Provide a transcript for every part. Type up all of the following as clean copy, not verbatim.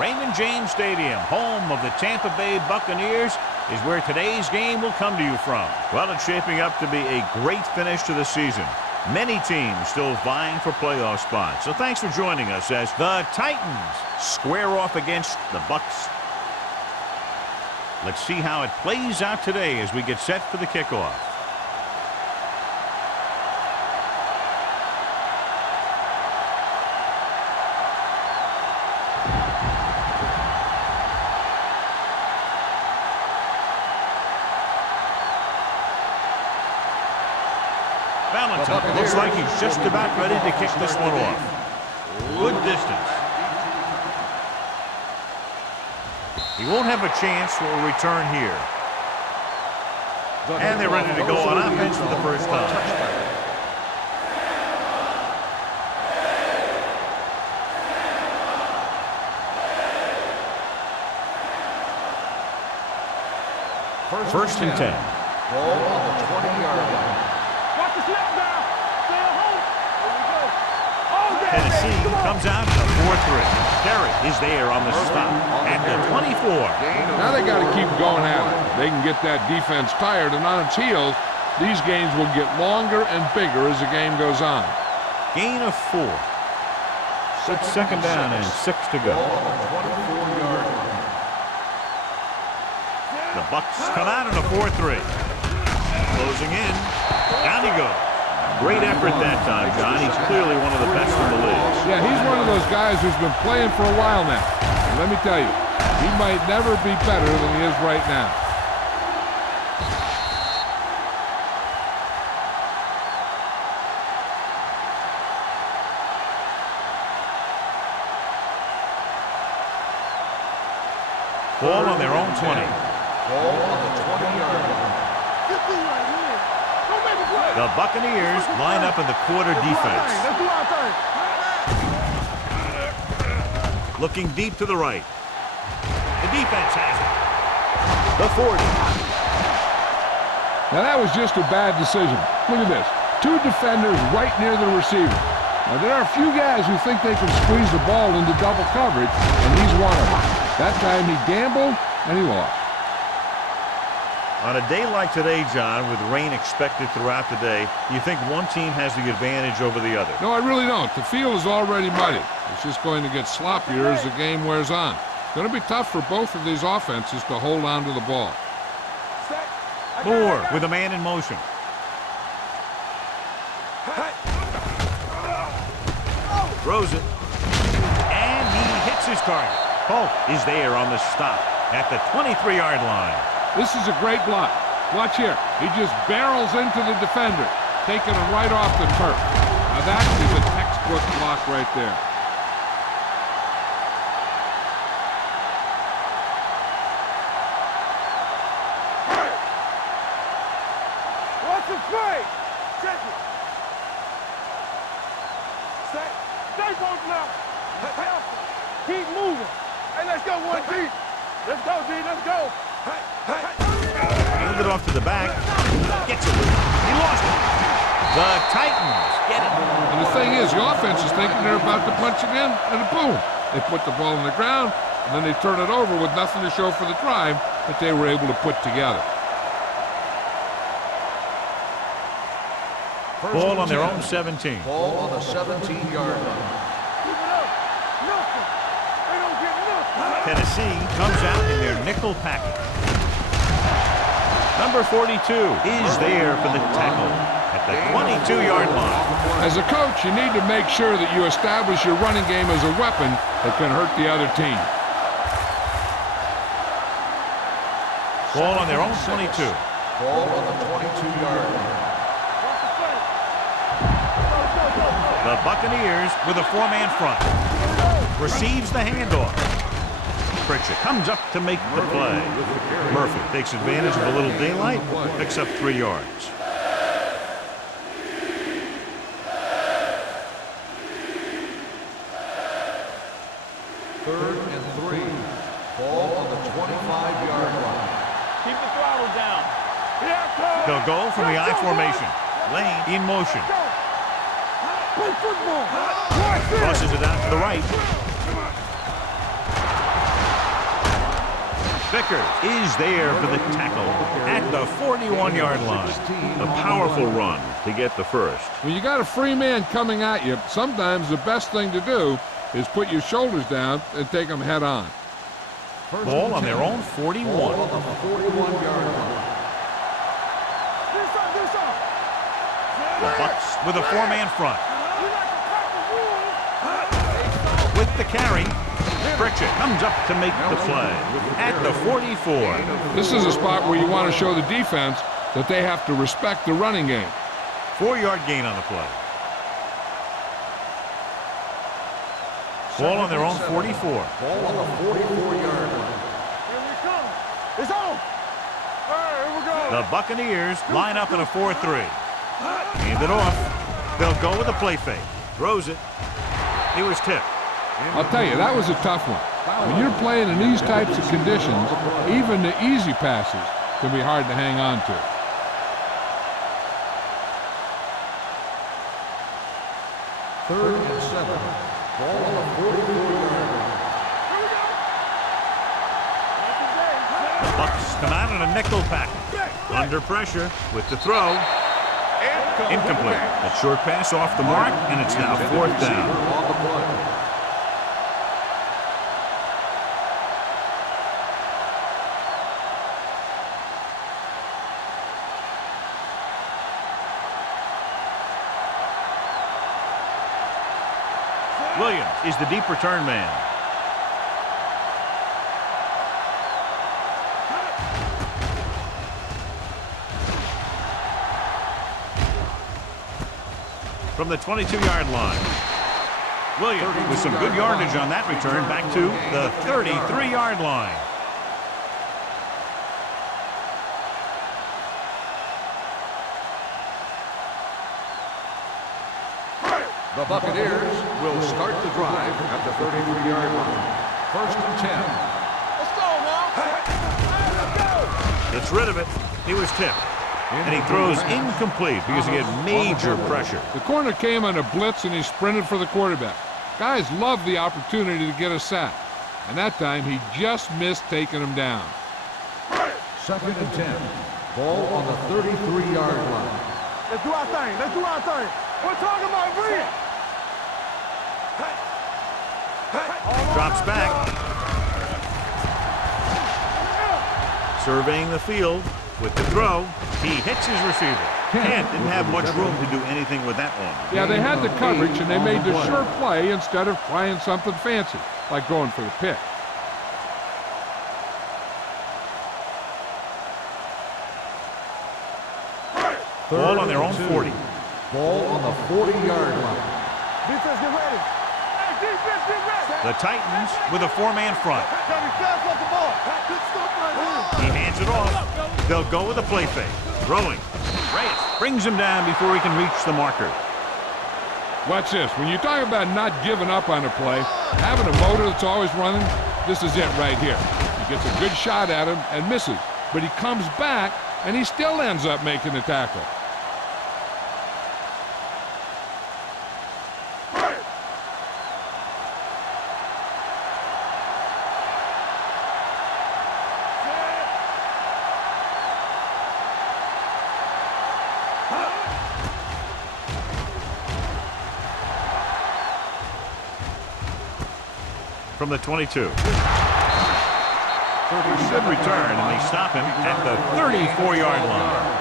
Raymond James Stadium, home of the Tampa Bay Buccaneers, is where today's game will come to you from. Well, it's shaping up to be a great finish to the season. Many teams still vying for playoff spots. So thanks for joining us as the Titans square off against the Bucs. Let's see how it plays out today as we get set for the kickoff. Looks like he's just about ready to kick this one off. Good distance. He won't have a chance for a return here. And they're ready to go on offense for the first time. First and 10. Ball on the 20-yard line. Watch the snap now. Stay at home. Here we go. Oh, Tennessee comes out in a 4-3. Terry is there on the stop at the 24. Now they got to keep going at it. They can get that defense tired and on its heels. These games will get longer and bigger as the game goes on. Gain of 4. It's second down and 6 to go. Ball on the 24-yard line. The Bucs come out in a 4-3. Closing in. Down he goes. Great effort that time, John. He's clearly one of the best in the league. Yeah, he's one of those guys who's been playing for a while now. And let me tell you, he might never be better than he is right now. Ball on their own 20. Ball on the 20-yard line. The Buccaneers line up in the quarter defense. Looking deep to the right. The defense has it. The 40. Now that was just a bad decision. Look at this. 2 defenders right near the receiver. Now there are a few guys who think they can squeeze the ball into double coverage, and he's one of them. That time he gambled, and he lost. On a day like today, John, with rain expected throughout the day, you think one team has the advantage over the other? No, I really don't. The field is already muddy. It's just going to get sloppier as the game wears on. It's going to be tough for both of these offenses to hold on to the ball. Moore with a man in motion. Throws it. And he hits his target. Polk is there on the stop at the 23-yard line. This is a great block. Watch here. He just barrels into the defender, taking him right off the turf. Now that is a textbook block right there. Watch the play. Check it. Stay both now. Keep moving. Hey, let's go, 1D. Let's go, D. Let's go. Handed off to the back. Gets it. He lost it. The Titans get it. And the thing is, the offense is thinking they're about to punch again, and boom. They put the ball on the ground, and then they turn it over with nothing to show for the drive that they were able to put together. Ball on their own 17. Ball on the 17-yard line. Tennessee comes out in their nickel package. Number 42 is there for the tackle at the 22-yard line. As a coach, you need to make sure that you establish your running game as a weapon that can hurt the other team. Ball on their own 22. Ball on the 22-yard line. The Buccaneers with a 4-man front. Receives the handoff. Pritchett comes up to make the play. Murphy takes advantage of a little daylight, picks up 3 yards. Third and 3. Ball on the 25-yard line. Keep the throttle down. They'll go from the I formation. Lane in motion. Play football. Crosses it out to the right. Vickers is there for the tackle at the 41-yard line. A powerful run to get the first. When you got a free man coming at you, sometimes the best thing to do is put your shoulders down and take them head on. Ball on their own 41. Ball on the 41-yard line. The Bucks with a four-man front. With the carry, Pritchett comes up to make the play at the 44. This is a spot where you want to show the defense that they have to respect the running game. 4-yard gain on the play. Ball on their own 44. Ball on the 44-yard line. Here we come. It's on. All right, here we go. The Buccaneers line up in a 4-3. Hand it off. They'll go with a play fake. Throws it. He was tipped. I'll tell you, that was a tough one. When you're playing in these types of conditions, even the easy passes can be hard to hang on to. Third and 7. Ball on the 44-yard line. The Bucks come out in a nickel package. Under pressure with the throw. Incomplete. A short pass off the mark, and it's now 4th down. On the play. Williams is the deep return man. From the 22-yard line. Williams with some good yardage on that return back to the 33-yard line. The Buccaneers will start the drive at the 33-yard line. 1st and 10. Let's go now. Let's go. Gets rid of it. He was tipped. And he throws incomplete because he had major pressure. The corner came on a blitz and he sprinted for the quarterback. Guys love the opportunity to get a sack. And that time he just missed taking him down. 2nd and 10. Ball on the 33-yard line. Let's do our thing. Let's do our thing. We're talking about Bree. Drops back. Surveying the field with the throw. He hits his receiver. Kent didn't have much room to do anything with that one. Yeah, they had the coverage and they made the sure play instead of trying something fancy, like going for the pick. Ball on their own 40. Ball on the 40-yard line. Defense, get ready. Hey, defense, get ready. The Titans with a four-man front. Gotta be fast off the ball. Good stuff right here. He hands it off. They'll go with a play fake. Throwing. Reyes brings him down before he can reach the marker. Watch this. When you talk about not giving up on a play, having a motor that's always running, this is it right here. He gets a good shot at him and misses, but he comes back and he still ends up making the tackle. From the 22. Good return, and they stop him at the 34-yard line.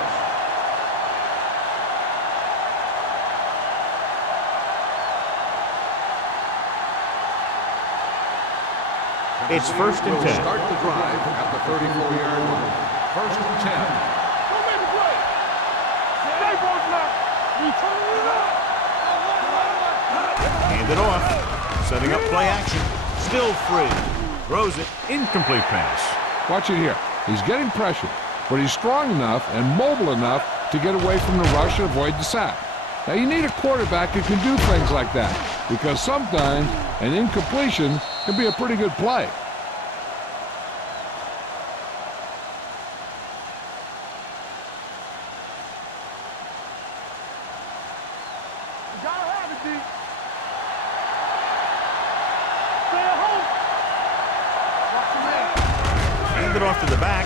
It's 1st and 10. Start the drive at the 34-yard line. 1st and 10. Don't make a play. Stay both now. We turn it up. Hand it off. Setting up play action. Still free. Throws it. Incomplete pass. Watch it here. He's getting pressure, but he's strong enough and mobile enough to get away from the rush and avoid the sack. Now, you need a quarterback who can do things like that, because sometimes an incompletion can be a pretty good play. You gotta have it, D. Stay at home. Watch your man. Hand it off to the back.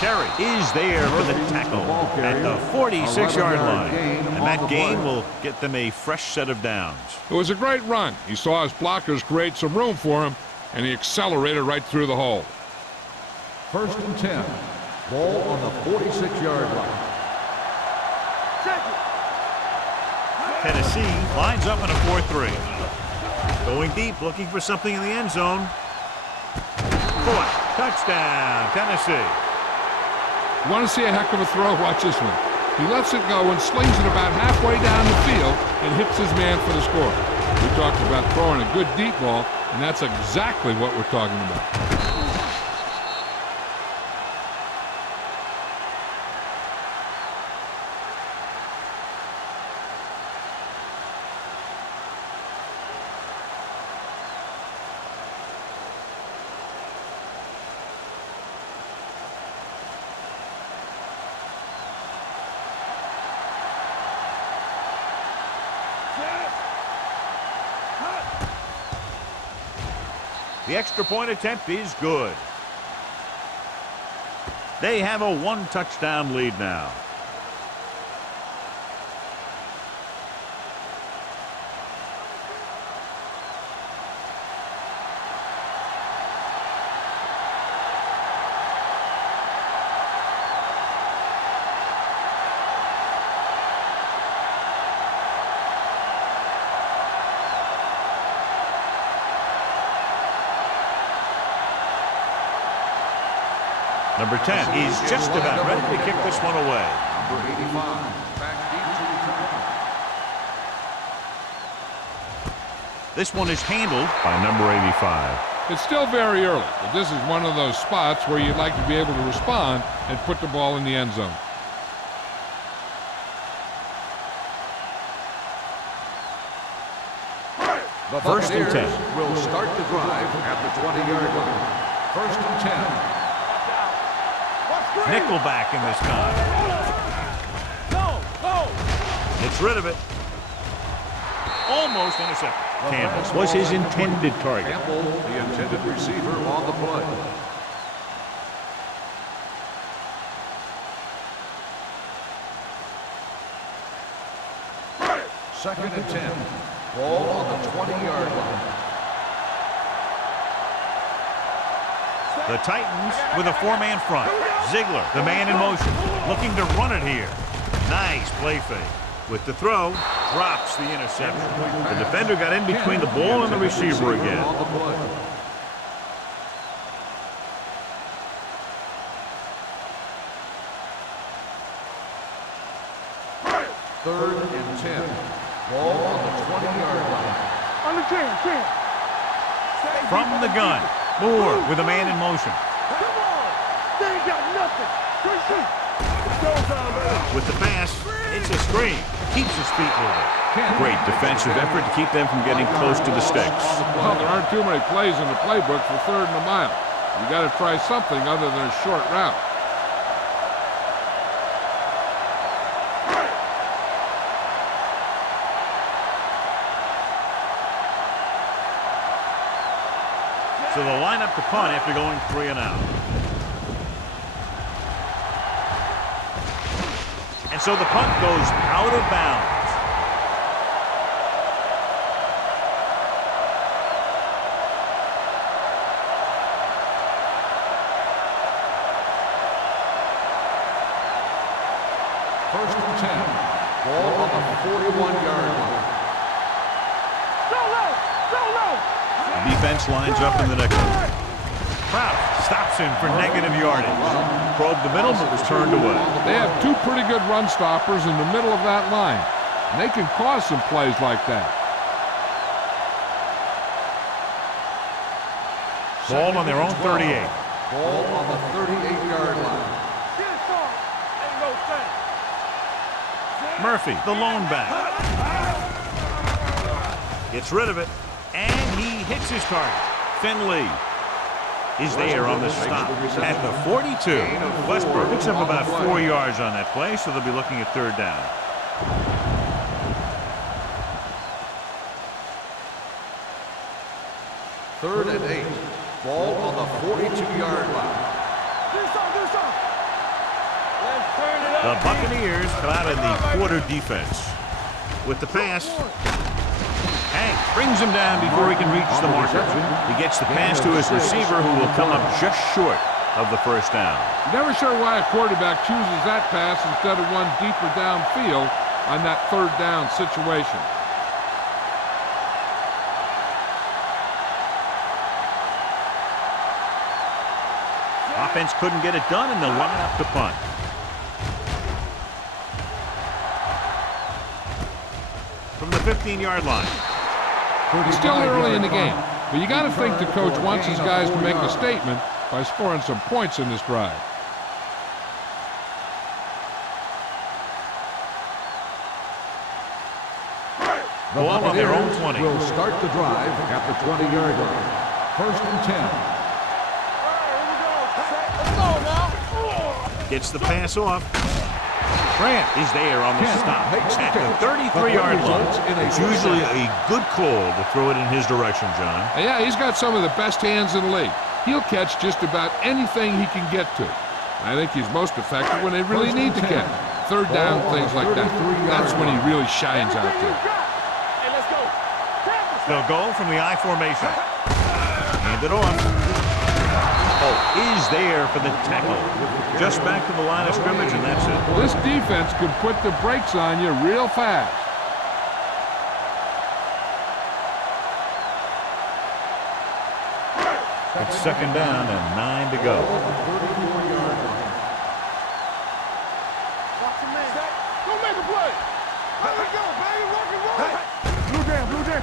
Terry is there for the tackle at the 46-yard line. And that gain will get them a fresh set of downs. It was a great run. He saw his blockers create some room for him, and he accelerated right through the hole. 1st and 10. Ball on the 46-yard line. Tennessee lines up in a 4-3. Going deep, looking for something in the end zone. Caught. Touchdown, Tennessee. You want to see a heck of a throw? Watch this one. He lets it go and slings it about halfway down the field and hits his man for the score. We talked about throwing a good deep ball, and that's exactly what we're talking about. The extra point attempt is good. They have a 1-touchdown lead now. Number 10, he's just about ready to kick this one away. Number 85, back deep to return. This one is handled by number 85. It's still very early, but this is one of those spots where you'd like to be able to respond and put the ball in the end zone. The 1st and 10. Will start the drive at the 20-yard line. 1st and 10. Nickelback in this time. Gets rid of it. Almost intercepted. Campbell was his intended target. Campbell, the intended receiver on the play. Second and 10. Ball on the 20-yard line. The Titans with a 4-man front. Ziegler, the man in motion, looking to run it here. Nice play fake. With the throw, drops the interception. The defender got in between the ball and the receiver again. 3rd and 10. Ball on the 20-yard line. On the 10. From the gun, Moore with a man in motion. Come on. They ain't got nothing. With the pass, it's a screen. Keeps his feet moving. Great defensive effort to keep them from getting close to the sticks. Well, there aren't too many plays in the playbook for 3rd and a mile. You got to try something other than a short route. So they'll line up to punt after going 3 and out. And so the punt goes out of bounds. First and 10. Ball on the 41-yard line. The defense lines up in the nickel. Kraft stops him for negative yardage. Probed the middle, but was turned away. They have 2 pretty good run stoppers in the middle of that line. And they can cause some plays like that. Ball on their own 38. Ball on the 38-yard line. Murphy, the lone back. Gets rid of it, and he hits his target. Finley is there on the stop at the 42. Westbrook picks up about 4 yards on that play, so they'll be looking at 3rd down. Third and 8. Ball on the 42-yard line. Do something. Let's turn it The up. Buccaneers come out in the quarter defense. With the pass, Hank brings him down before he can reach the marker. He gets the pass to his receiver, who will come up just short of the first down. Never sure why a quarterback chooses that pass instead of one deeper downfield on that third down situation. Offense couldn't get it done, and they'll line up to punt. From the 15-yard line. It's still early in the game, but you got to think the coach wants his guys to make a statement by scoring some points in this drive. The Ball on their own 20. Will start the drive at the 20-yard line. First and 10. Let's go now. Gets the pass off. Grant is there on the stop at the 33-yard line. It's usually a good call to throw it in his direction, John. Yeah, he's got some of the best hands in the league. He'll catch just about anything he can get to. I think he's most effective when they really need to catch. Third down, things like that. That's when he really shines out there. Hey, let's go. They'll go from the I formation. Hand it off. Oh, is there for the tackle. Just back to the line of scrimmage, and that's it. This defense could put the brakes on you real fast. It's second down and 9 to go. Watch your man. Go make a play. There we go, baby. Rock and roll. Blue jam.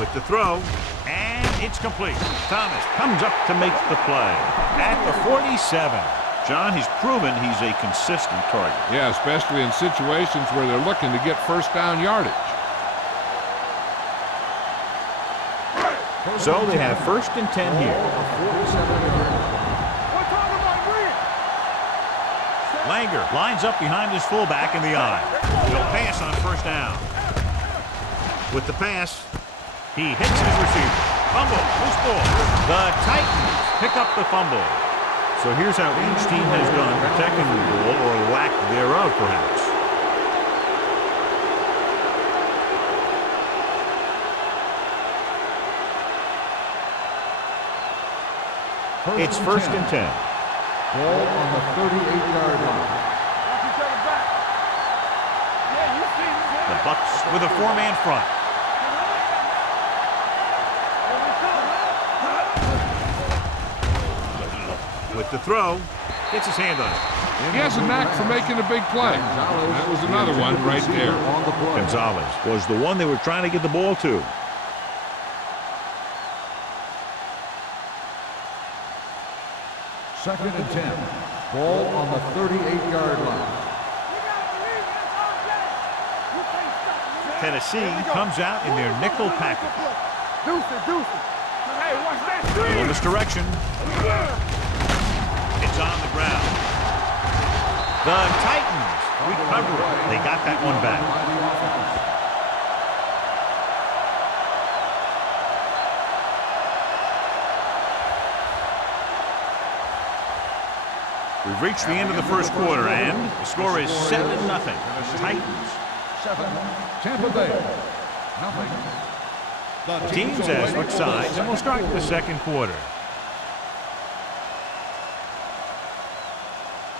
With the throw, and it's complete. Thomas comes up to make the play at the 47. John, he's proven he's a consistent target. Yeah, especially in situations where they're looking to get first down yardage. So they have first and 10 here. Langer lines up behind his fullback in the I. He'll pass on first down. With the pass, he hits his receiver. Fumble, loose ball. The Titans pick up the fumble. So here's how each team has done protecting the ball, or lack thereof, perhaps. It's first and 10. Ball on the 38-yard line. The Bucs with a four-man front. With the throw, gets his hand on it. He has a knack for making a big play. That was another one right there. Gonzalez was the one they were trying to get the ball to. Second and 10. Ball on the 38-yard line. Tennessee comes out in their nickel package. Deuce. Hey, watch that screen. In this direction. It's on the ground. The Titans recover it. They got that one back. We've reached the end of the first quarter, and the score is 7-0. Titans. 7. Tampa Bay. Nothing. Teams as switch sides, and we'll start the second quarter.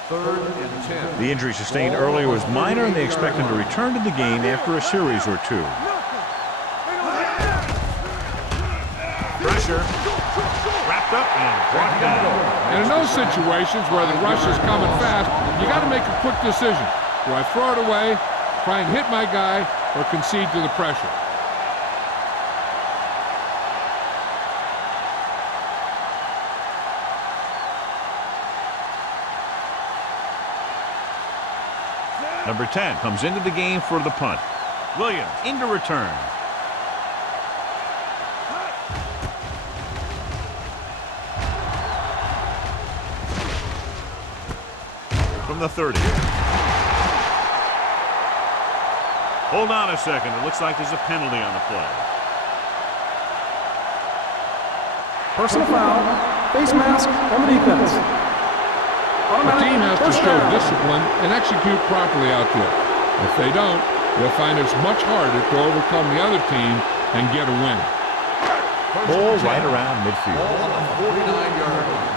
Third and 10. The injury sustained earlier was minor, and they expect him to return to the game after a series or two. Pressure. Wrapped up and brought down. And in those situations where the rush is coming fast, you got to make a quick decision. Do I throw it away, try and hit my guy, or concede to the pressure? Number 10 comes into the game for the punt. Williams into return. From the 30. Hold on a second. It looks like there's a penalty on the play. Personal foul, face mask on the defense. The team has to show discipline and execute properly out there. If they don't, they'll find it's much harder to overcome the other team and get a win. Ball right around midfield. Ball on the 49-yard line.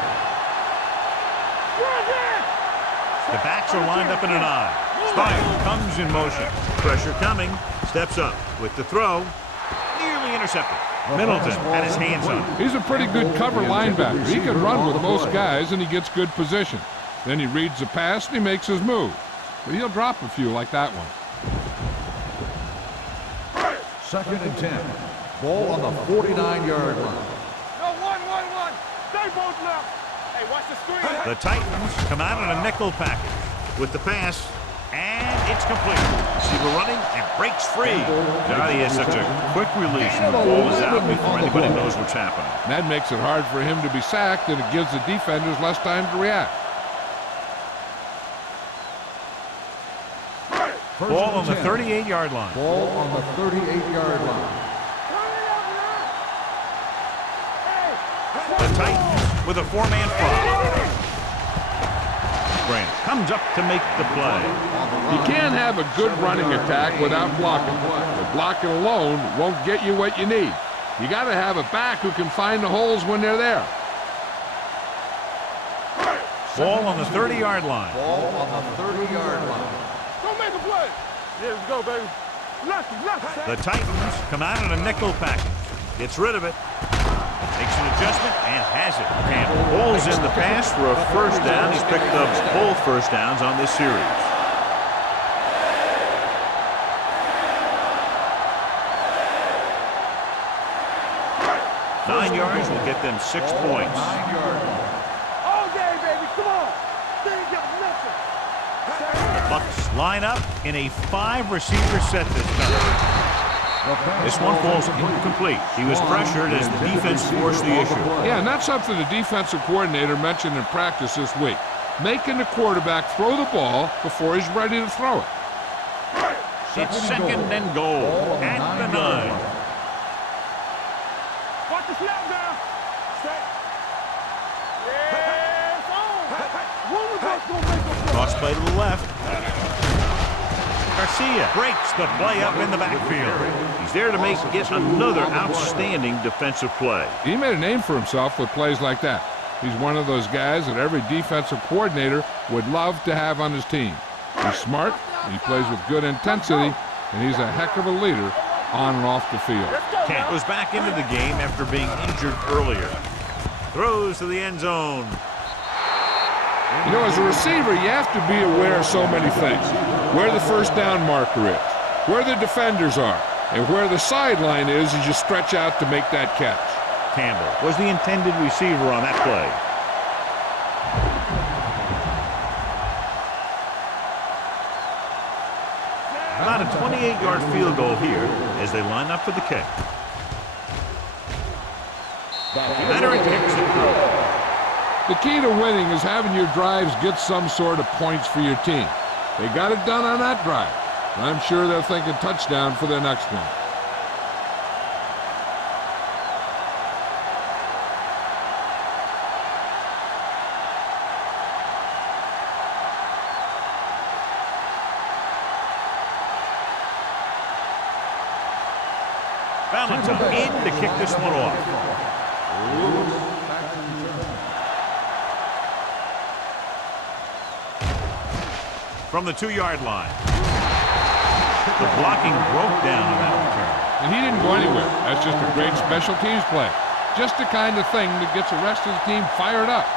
The backs are lined up in an I. Spire comes in motion. Pressure coming. Steps up with the throw. Nearly intercepted. Middleton had his hands on it. He's a pretty good cover linebacker. He can run with most guys, and he gets good position. Then he reads the pass, and he makes his move. But he'll drop a few like that one. 2nd and 10. Ball on the 49-yard line. No, 1. Stay both left. Hey, watch the screen. The Titans come out in a nickel package with the pass, and it's complete. Receiver running and breaks free. God, he has such a quick release, and the ball is out before anybody knows what's happening. That makes it hard for him to be sacked, and it gives the defenders less time to react. Ball on the 38-yard line. Ball on the 38-yard line. The Titans with a 4-man front. Grant comes up to make the play. You can't have a good running attack without blocking. But blocking alone won't get you what you need. You got to have a back who can find the holes when they're there. Ball on the 30-yard line. Ball on the 30-yard line. Go make a play. Yeah, let's go, baby. Left. The Titans come out in a nickel package. Gets rid of it. Makes an adjustment and has it. Campbell pulls in the pass for a first down. He's picked up both first downs on this series. Nine yards will get them 6 points. 9-yard line. All day, baby. Come on. They ain't got nothing. The Bucs line up in a 5-receiver set this time. This one falls incomplete. He was pressured as the defense forced the issue. Yeah, and that's something the defensive coordinator mentioned in practice this week. Making the quarterback throw the ball before he's ready to throw it. It's 2nd and goal at the 9. Watch the snap down. Stay. Yeah, it's on. One of us gonna make a play. Cross play to the left. Garcia breaks the play up in the backfield. He's there to make yet another outstanding defensive play. He made a name for himself with plays like that. He's one of those guys that every defensive coordinator would love to have on his team. He's smart, he plays with good intensity, and he's a heck of a leader on and off the field. Kent was back into the game after being injured earlier. Throws to the end zone. You know, as a receiver, you have to be aware of so many things. Where the first down marker is, where the defenders are, and where the sideline is as you stretch out to make that catch. Campbell was the intended receiver on that play. About a 28-yard field goal here as they line up for the kick. Veteran kicks it through. The key to winning is having your drives get some sort of points for your team. They got it done on that drive. I'm sure they're thinking touchdown for their next one. Valentine in to kick this one off. From the 2-yard line. The blocking broke down on that return. And he didn't go anywhere. That's just a great special teams play. Just the kind of thing that gets the rest of the team fired up.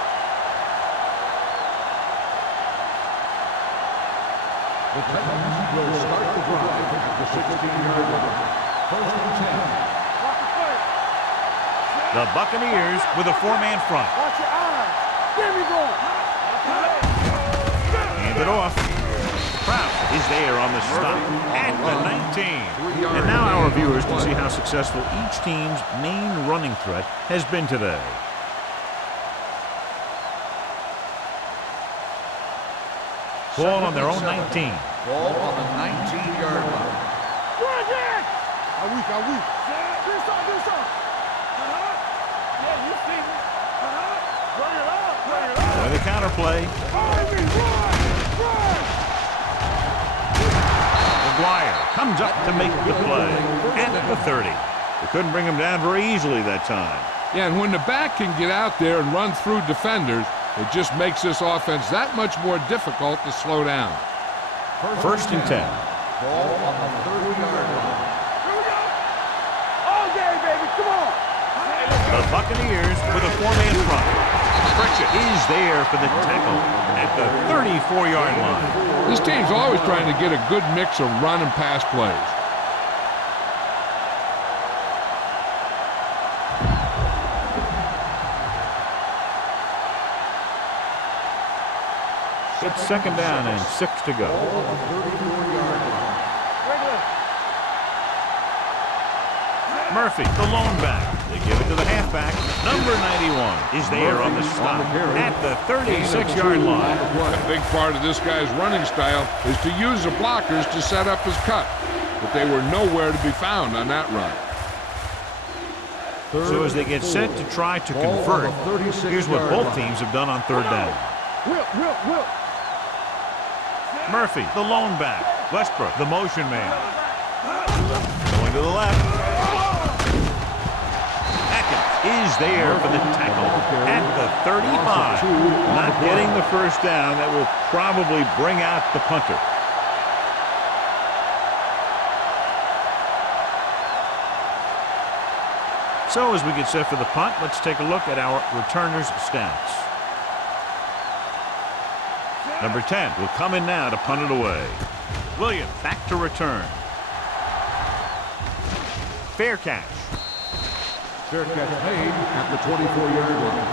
The Titans will start the drive at the 16-yard line. 1st and 10. The Buccaneers with a 4-man front. Watch your eyes. Give me going. Hand it off. Kraft is there on the stop at the 19. And now our viewers can see how successful each team's main running threat has been today. Ball on their own 19. Ball on the 19-yard line. Run again. I'm weak. Do something. you see me. Bring it up, bring it up. With a counter play. McGuire comes up to make the play at the 30. They couldn't bring him down very easily that time. Yeah, and when the back can get out there and run through defenders, it just makes this offense that much more difficult to slow down. First and 10. Ball on the 30-yard line. Here we go. All day, baby. Come on. The Buccaneers with a four-man front. Pritchett is there for the tackle at the 34-yard line. This team's always trying to get a good mix of run and pass plays. It's second down and 6 to go. Murphy, the lone back. They give it to the halfback. Number 91 is there on the stop at the 36-yard line. A big part of this guy's running style is to use the blockers to set up his cut, but they were nowhere to be found on that run. So as they get set to try to convert, here's what both teams have done on third down. Whip. Murphy, the lone back. Westbrook, the motion man. Going to the left. Atkins is there for the tackle at the 35. Not getting the first down. That will probably bring out the punter. So as we get set for the punt, let's take a look at our returners' stats. Number 10 will come in now to punt it away. Williams back to return. Fair catch. Fair catch made at the 24-yard line.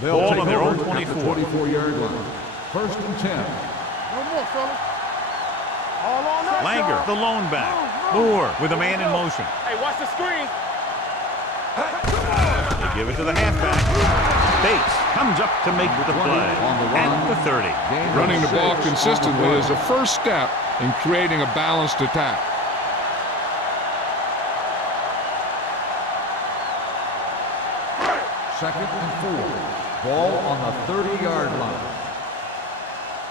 Ball on their own 24. 24-yard line. First and 10. No more, fellas. All on us, Langer, y'all. the lone back. Moore with a man in motion. Hey, watch the screen. They give it to the halfback. Bates comes up to make the play at the 30. Running the ball consistently is the first step in creating a balanced attack. Second and 4. Ball on the 30-yard line.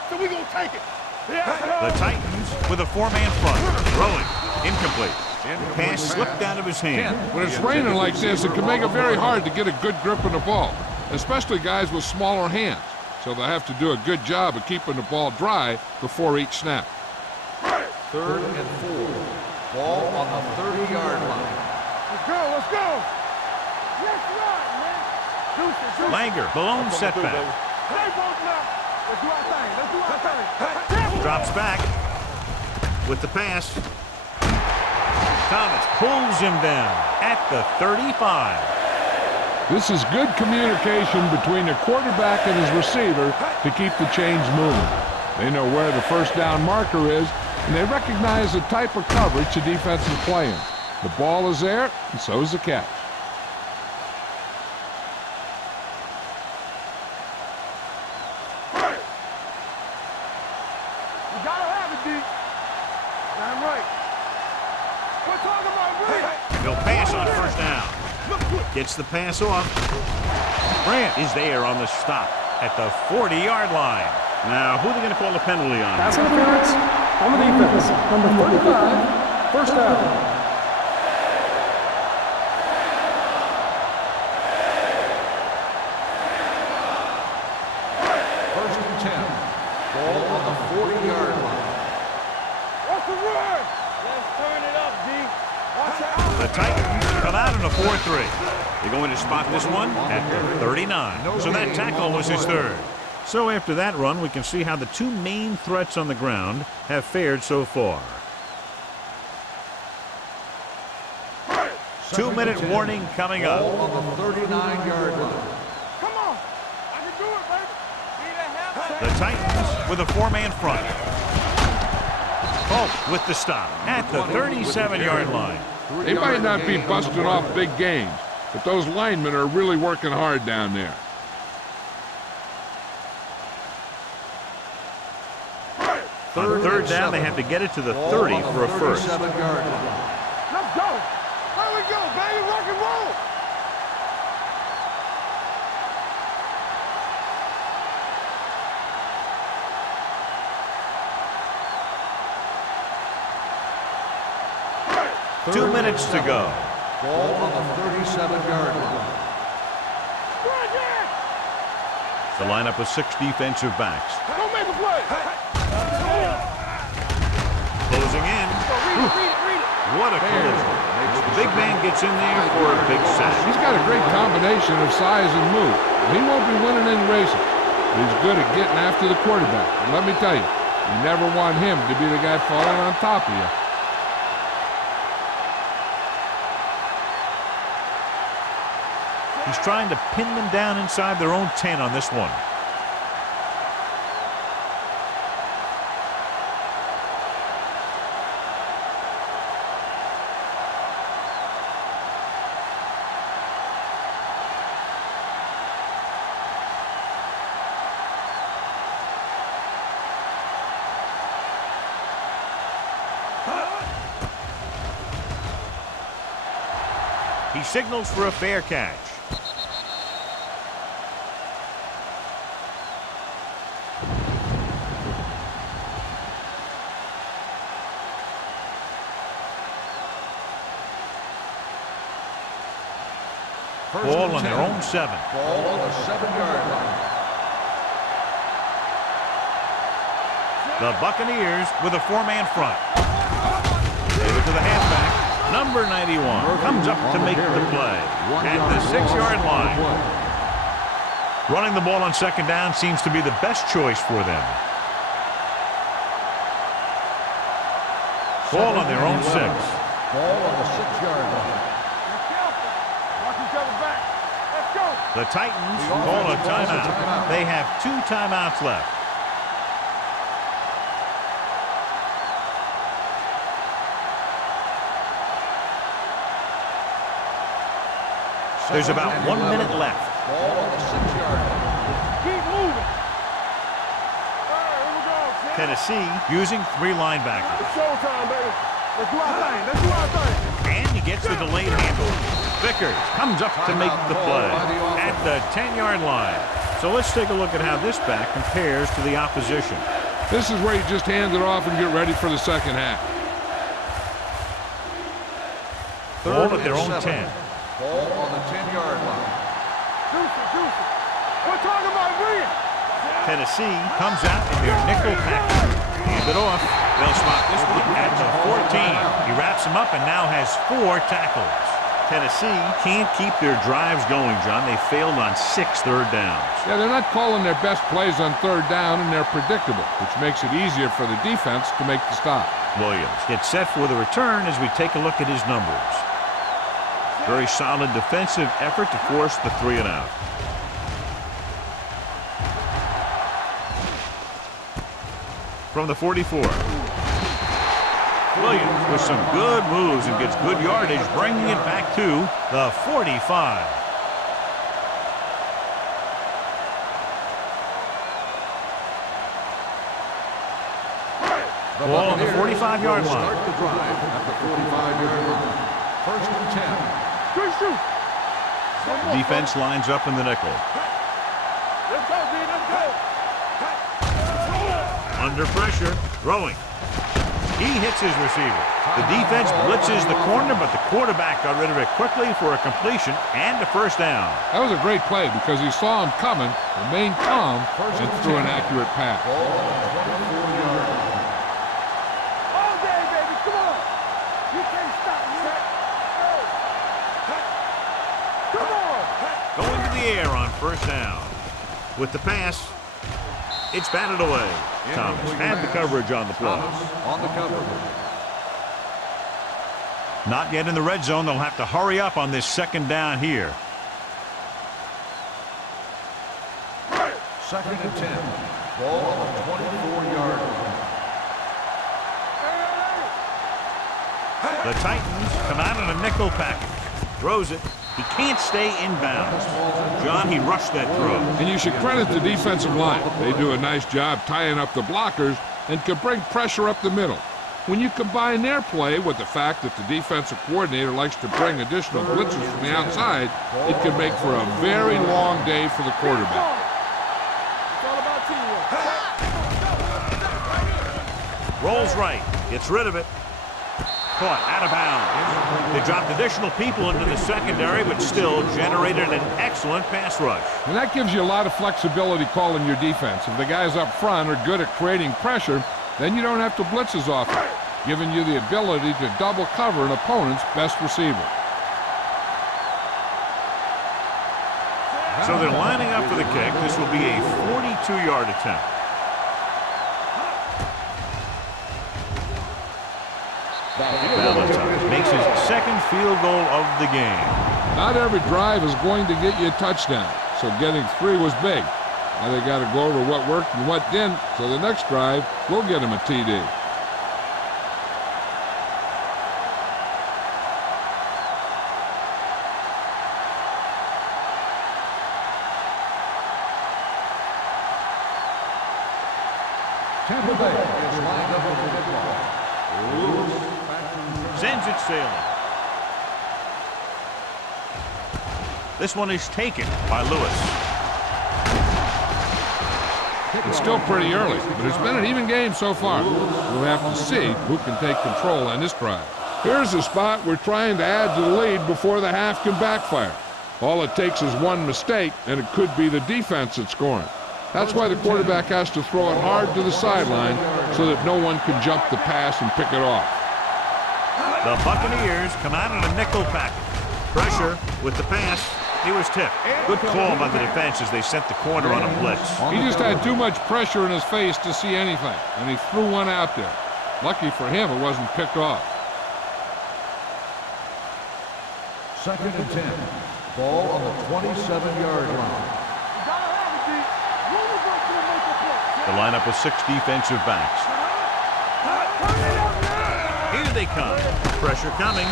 So we gonna take it. The Titans with a four-man front. Throwing. Incomplete. The pass slipped out of his hand. When it's raining like this, it can make it very hard to get a good grip on the ball, especially guys with smaller hands. So they'll have to do a good job of keeping the ball dry before each snap. Third and 4. Ball on the 30-yard line. Let's go. Let's run, man. Deuces. Langer, the lone setback. Stay both now. Let's do our thing. Drops back with the pass. Thomas pulls him down at the 35. This is good communication between the quarterback and his receiver to keep the chains moving. They know where the first down marker is, and they recognize the type of coverage the defense is playing. The ball is there, and so is the catch. You gotta have it, D. Damn right. We're talking about Green. He'll pass on first down. Gets the pass off. Grant is there on the stop at the 40-yard line. Now, who are they going to call the penalty on? Pass interference on the defense. Number 35, first down. First and 10. Ball on the 40-yard line. What's the word? Let's turn it up, D. Watch out. The Titans come out in a 4-3. They're going to spot this one at the 39. So that tackle was his third. So after that run, we can see how the two main threats on the ground have fared so far. 2-minute warning coming up. Ball on the 39-yard line. Come on. I can do it, baby. See that happen? The Titans with a four-man front. Oh, with the stop at the 37-yard line. They might not be busting off big gains, but those linemen are really working hard down there. On third down, they have to get it to the 30 for a first. 37-yard line. Let's go. Here we go, baby. Rock and roll. Third 2 minutes to go. Ball on the 37-yard line. The lineup of 6 defensive backs. Don't make a play. Closing in. Read it. What a collision. The big man gets in there for a big sack. He's got a great combination of size and move. He won't be winning any races. He's good at getting after the quarterback. And let me tell you, you never want him to be the guy falling on top of you. He's trying to pin them down inside their own 10 on this one. He signals for a fair catch. Ball on their own 7. Ball on the 7-yard line. The Buccaneers with a 4-man front. Give it to the halfback. Number 91 comes up to make the play at the 6-yard line. Running the ball on second down seems to be the best choice for them. Ball on their own 6. Ball on the 6-yard line. The Titans call a timeout. They have 2 timeouts left. There's about 1 minute left. Ball on the 6-yard line. Keep moving. All right, here we go. Tennessee using 3 linebackers. It's showtime, baby. Let's do our thing. Let's do our thing. And he gets the delayed handoff. Vickers comes up to make the play at the 10-yard line. So let's take a look at how this back compares to the opposition. This is where you just hand it off and get ready for the second half. Ball at their own 10. Ball on the 10-yard line. Juicy. We're talking about Williams. Tennessee comes out in their nickel package. Hand it off. They'll spot this one at the 14. He wraps him up and now has 4 tackles. Tennessee can't keep their drives going, John. They failed on 6 third downs. Yeah, they're not calling their best plays on third down, and they're predictable, which makes it easier for the defense to make the stop. Williams gets set for the return as we take a look at his numbers. Very solid defensive effort to force the 3 and out. From the 44. Williams with some good moves and gets good yardage, bringing it back to the 45. Ball on the 45-yard line. Start the drive at the 45-yard line. First and 10. Defense lines up in the nickel. Let's go, D. Let's go. Under pressure, throwing. He hits his receiver. The defense blitzes the corner, but the quarterback got rid of it quickly for a completion and a first down. That was a great play because he saw him coming, remained calm, and threw an accurate pass. Ball on the 24-yard line. All day, baby. Come on. You can't stop me. Come on. Going to the air on first down. With the pass, it's batted away. Thomas had the coverage on the play. On the cover. Not yet in the red zone. They'll have to hurry up on this second down here. Second and 10. Ball on the 24-yard line. The Titans come out in a nickel package. Throws it. He can't stay inbounds. John, he rushed that throw. And you should credit the defensive line. They do a nice job tying up the blockers, and can bring pressure up the middle. When you combine their play with the fact that the defensive coordinator likes to bring additional blitzes from the outside, it can make for a very long day for the quarterback. It's all about teamwork. Rolls right. Gets rid of it. Caught out of bounds. They dropped additional people into the secondary, but still generated an excellent pass rush. And that gives you a lot of flexibility calling your defense. If the guys up front are good at creating pressure, then you don't have to blitz as often, giving you the ability to double cover an opponent's best receiver. So they're lining up for the kick. This will be a 42-yard attempt. Valentine makes his second field goal of the game. Not every drive is going to get you a touchdown, so getting 3 was big. Now they got to go over what worked and what didn't, so the next drive will get him a TD. Tampa Bay is lined up with the football. Sends it sailing. This one is taken by Lewis. It's still pretty early, but it's been an even game so far. We'll have to see who can take control on this drive. Here's a spot we're trying to add to the lead before the half can backfire. All it takes is one mistake, and it could be the defense that's scoring. That's why the quarterback has to throw it hard to the sideline so that no one can jump the pass and pick it off. The Buccaneers come out in a nickel package. Pressure with the pass. He was tipped. Good call by the defense as they sent the corner on a blitz. He just had too much pressure in his face to see anything, and he threw one out there. Lucky for him, it wasn't picked off. 2nd and 10. Ball on the 27-yard line. The lineup with 6 defensive backs. Here they come. Pressure coming.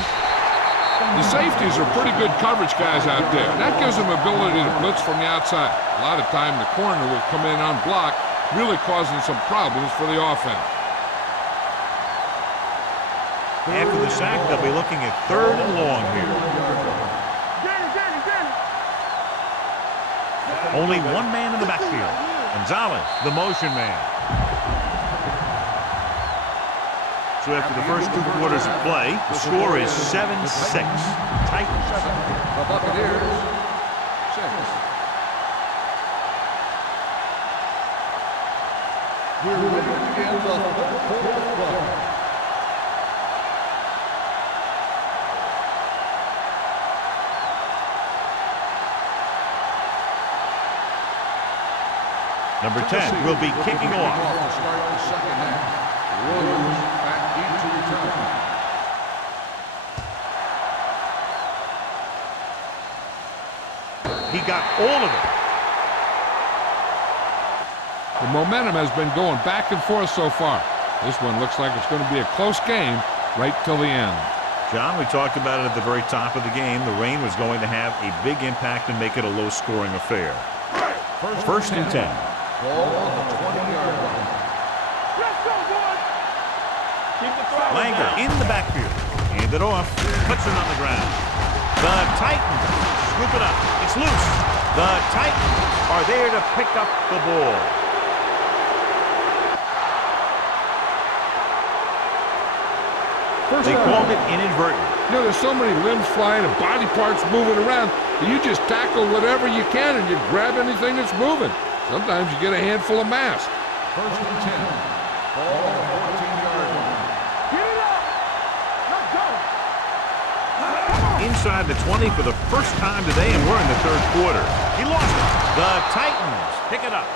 The safeties are pretty good coverage guys out there. That gives them ability to blitz from the outside. A lot of time the corner will come in unblocked, really causing some problems for the offense. After the sack, they'll be looking at 3rd and long here. Only one man in the backfield. Gonzalez, the motion man. So after the first 2 quarters of play, the score is 7-6. Titans. The Buccaneers, 6. We're ready to begin the 3rd quarter of play. Number 10 will be kicking off. To start the second half. Williams back into return. He got all of it. The momentum has been going back and forth so far. This one looks like it's going to be a close game right till the end. John, we talked about it at the very top of the game. The rain was going to have a big impact and make it a low-scoring affair. First and 10. Ball on the 20-yard line. Let's go, boys. Keep the throttle Langer down. in the backfield. Hand it off. Puts it on the ground. The Titans scoop it up. It's loose. The Titans are there to pick up the ball. They called it inadvertent. You know, there's so many limbs flying and body parts moving around that you just tackle whatever you can and you grab anything that's moving. Sometimes you get a handful of mass. First and 10. Ball on the 14-yard line. Get it up. Let's go. Inside the 20 for the first time today, and we're in the 3rd quarter. He lost it. The Titans pick it up.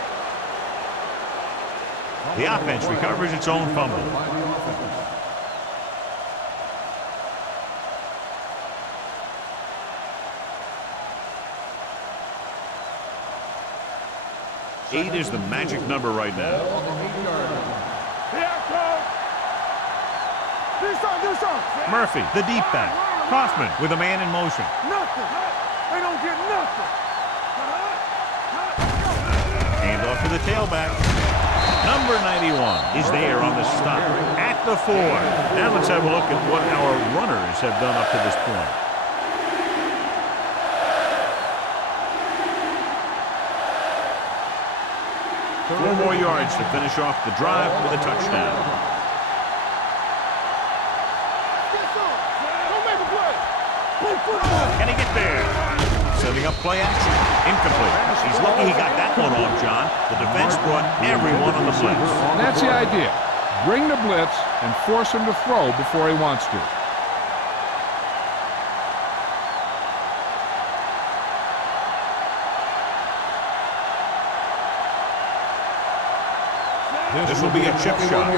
The offense recovers its own fumble. By the offense. 8 is the magic number right now. On the 8-yard line. Here I come. Do something. Murphy, the deep back. Kaufman with a man in motion. Nothing. They don't get nothing. Hand off to the tailback. Number 91 is there on the stop at the 4. Now let's have a look at what our runners have done up to this point. Four more yards to finish off the drive with a touchdown. Can he get there? Setting up play action. Incomplete. He's lucky he got that one off, John. The defense brought everyone on the blitz. And that's the idea. Bring the blitz and force him to throw before he wants to. This will be a chip shot.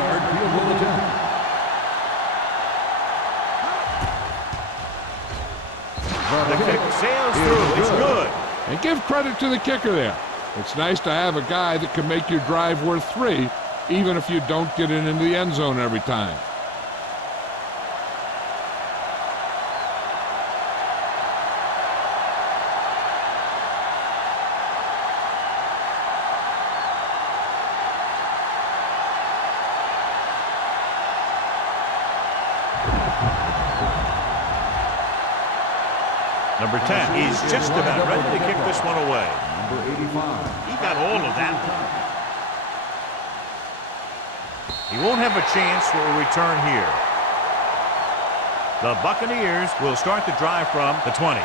The kick sails through. It's good. And give credit to the kicker there. It's nice to have a guy that can make your drive worth 3, even if you don't get it into the end zone every time. Number 10 is just about ready to kick this one away. Number 85. He got all of that one. He won't have a chance for a return here. The Buccaneers will start the drive from the 20.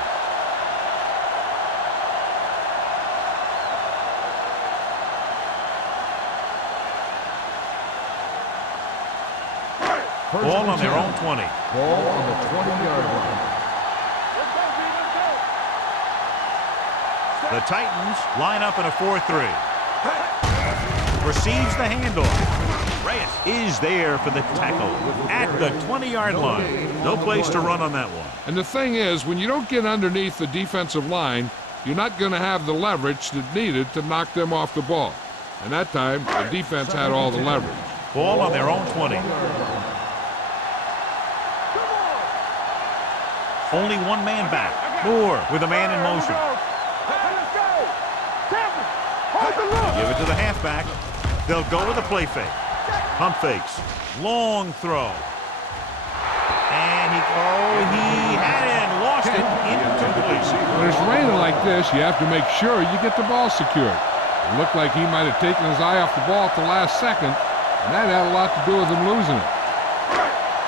Ball on their own 20. Ball on the 20-yard line. The Titans line up in a 4-3. Receives the handoff. Reyes is there for the tackle at the 20-yard line. No place to run on that one. And the thing is, when you don't get underneath the defensive line, you're not going to have the leverage that's needed to knock them off the ball. And that time, the defense had all the leverage. Ball on their own 20. Only one man back. Moore with a man in motion. Give it to the halfback. They'll go with a play fake. Pump fakes. Long throw. And he had it and lost it. Incomplete. When it's raining like this, you have to make sure you get the ball secured. It looked like he might have taken his eye off the ball at the last second, and that had a lot to do with him losing it.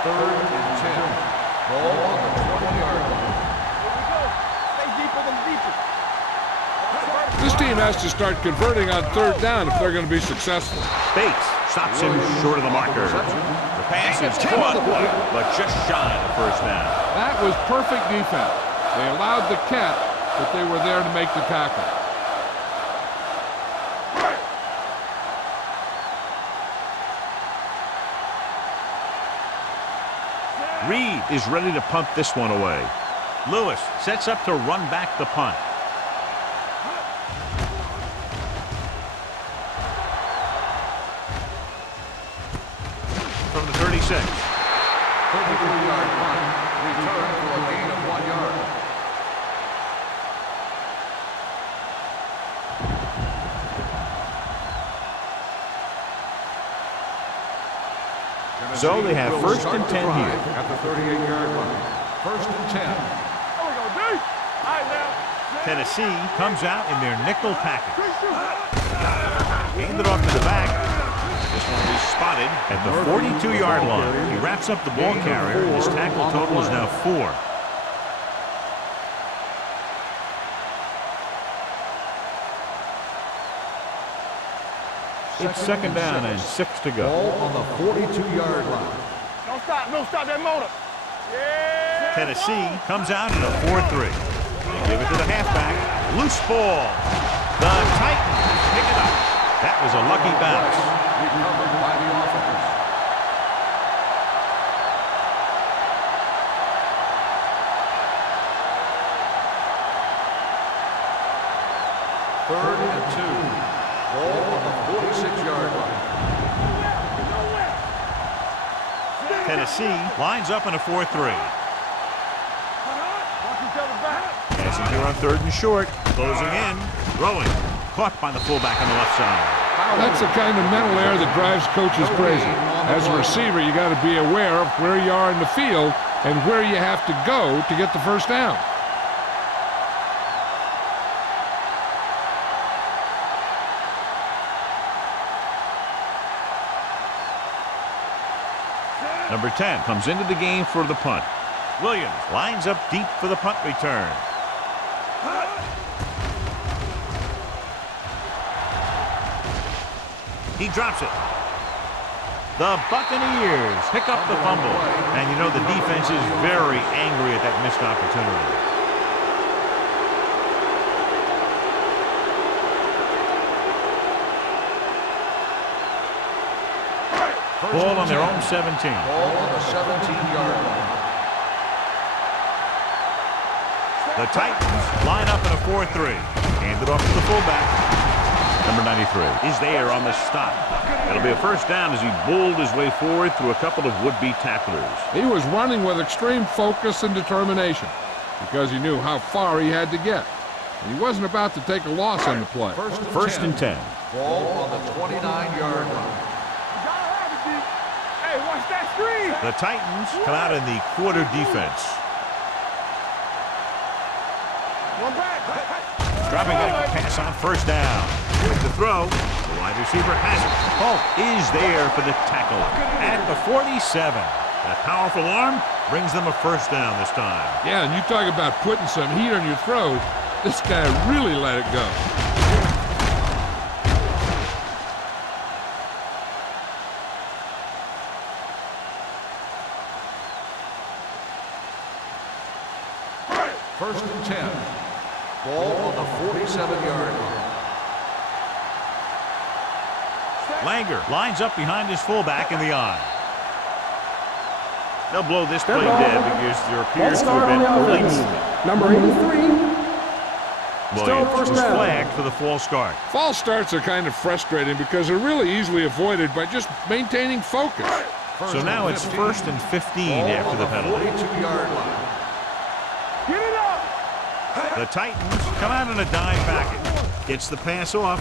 3rd and 10. Ball on the 20-yard line. This team has to start converting on 3rd down if they're going to be successful. Bates stops him short of the marker. The pass is caught, but just shy of the first down. That was perfect defense. They allowed the catch, but they were there to make the tackle. Reed is ready to punt this one away. Lewis sets up to run back the punt. From the 36. 33-yard punt. Return for a gain of 1 yard. So they have 1st and 10 here. At the 38-yard line. 1st and 10. Tennessee comes out in their nickel package. Hand it off to the back. This one will be spotted at the 42-yard line. He wraps up the ball carrier. His tackle total is now 4. It's 2nd down and 6 to go. Ball on the 42-yard line. Don't stop that motor. Yeah. Tennessee comes out in a 4-3. They give it to the halfback. Loose ball. The Titans pick it up. That was a lucky bounce. Recovered by the offense. Third and 2. Ball on the 46-yard line. Tennessee lines up in a 4-3. Passing here on 3rd and short. Closing in. Throwing. Caught by the fullback on the left side. That's the kind of mental error that drives coaches crazy. As a receiver, you got to be aware of where you are in the field and where you have to go to get the first down. Number 10 comes into the game for the punt. Williams lines up deep for the punt return. He drops it. The Buccaneers pick up the fumble. And you know the defense is very angry at that missed opportunity. Ball on their own 17. Ball on the 17-yard line. The Titans line up in a 4-3. Hand it off to the fullback. Number 93 is there on the stop. It'll be a first down as he bulled his way forward through a couple of would-be tacklers. He was running with extreme focus and determination because he knew how far he had to get. And he wasn't about to take a loss on the play. First and 10. Ball on the 29-yard line. Hey, watch that screen. The Titans come out in the quarter defense. One back. Dropping back to pass on first down. With the throw, the wide receiver has it. Polk is there for the tackle at the 47. That powerful arm brings them a first down this time. Yeah, and you talk about putting some heat on your throw. This guy really let it go. First and 10. Ball on the 47-yard line. Langer lines up behind his fullback in the eye. They'll blow this play dead because there appears to have been a late movement. Number 83. Williams was flagged for the false start. False starts are kind of frustrating because they're really easily avoided by just maintaining focus. So now it's first and 15 after the penalty. 42-yard line. Get it up. The Titans come out in a dime package. Gets the pass off.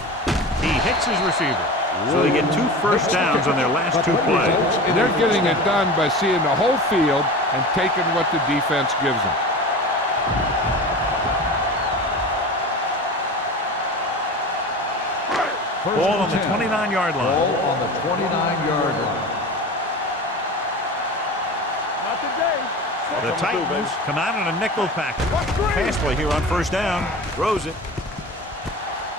He hits his receiver. So they get 2 first downs on their last 2 plays. And they're getting it done by seeing the whole field and taking what the defense gives them. Ball on the 29-yard line. Ball on the 29-yard line. Not today. The Titans come out in a nickel package. Pass play here on first down. Throws it.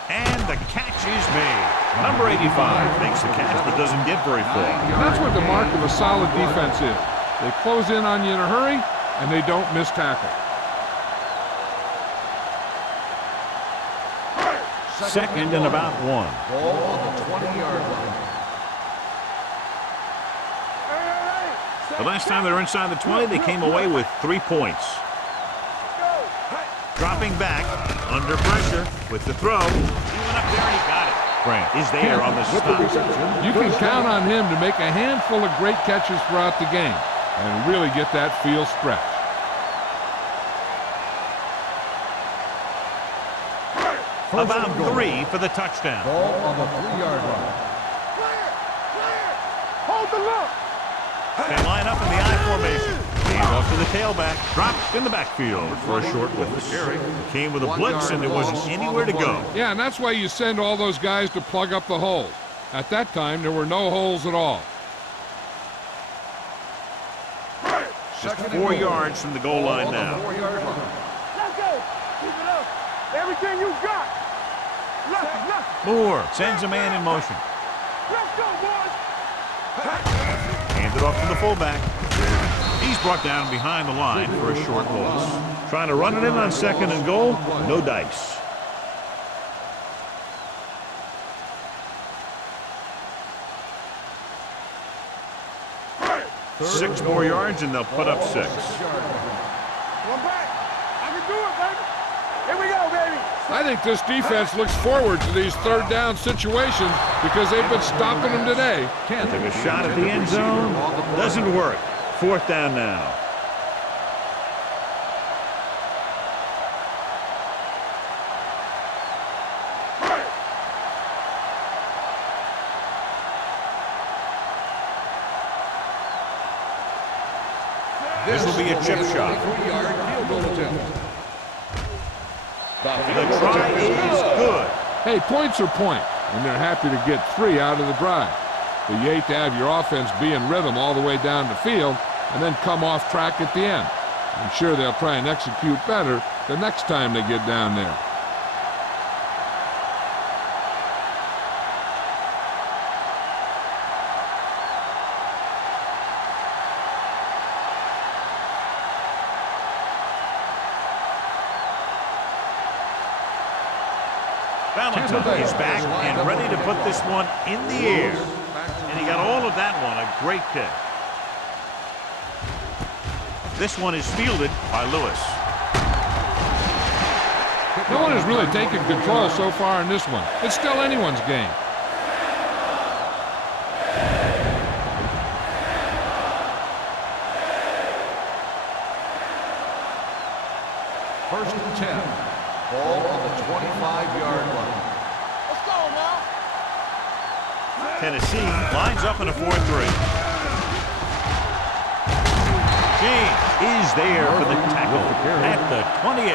And the catch is made. Number 85 makes the catch but doesn't get very far. That's what the mark of a solid defense is. They close in on you in a hurry, and they don't miss tackle. Second and about 1. Ball on the 20-yard line. The last time they were inside the 20, they came away with 3 points. Dropping back, under pressure, with the throw. He went up there and he got it. Grant is there on the stop. You can count on him to make a handful of great catches throughout the game and really get that field stretch. About 3 for the touchdown. Ball on the 3-yard line. Hold the look. They line up in the I formation. Hand off to the tailback. Dropped in the backfield for a short blitz. Came with a blitz and there wasn't anywhere to go. Yeah, and that's why you send all those guys to plug up the holes. At that time, there were no holes at all. Just 4 yards from the goal line now. Let's go. Keep it up. Everything you got. Let's Moore sends a man in motion. go, boys. Hands it off to the fullback. He's brought down behind the line for a short loss. Trying to run it in on second and goal. No dice. Six more yards and they'll put up 6. One back. I can do it, baby. Here we go, baby. I think this defense looks forward to these third down situations because they've been stopping them today. Took a shot at the end zone. Doesn't work. 4th down now. This will be a chip shot. 23-yard field goal attempt. The try is good. Hey, points are points, and they're happy to get 3 out of the drive. But you hate to have your offense be in rhythm all the way down the field and then come off track at the end. I'm sure they'll try and execute better the next time they get down there. Valentine is back and ready to put this one in the air. And he got all of that one, a great kick. This one is fielded by Lewis. No one has really taken control so far in this one. It's still anyone's game. First and 10. Ball on the 25-yard line. Let's go now. Tennessee lines up in a 4-3. James is there for the tackle at the 28.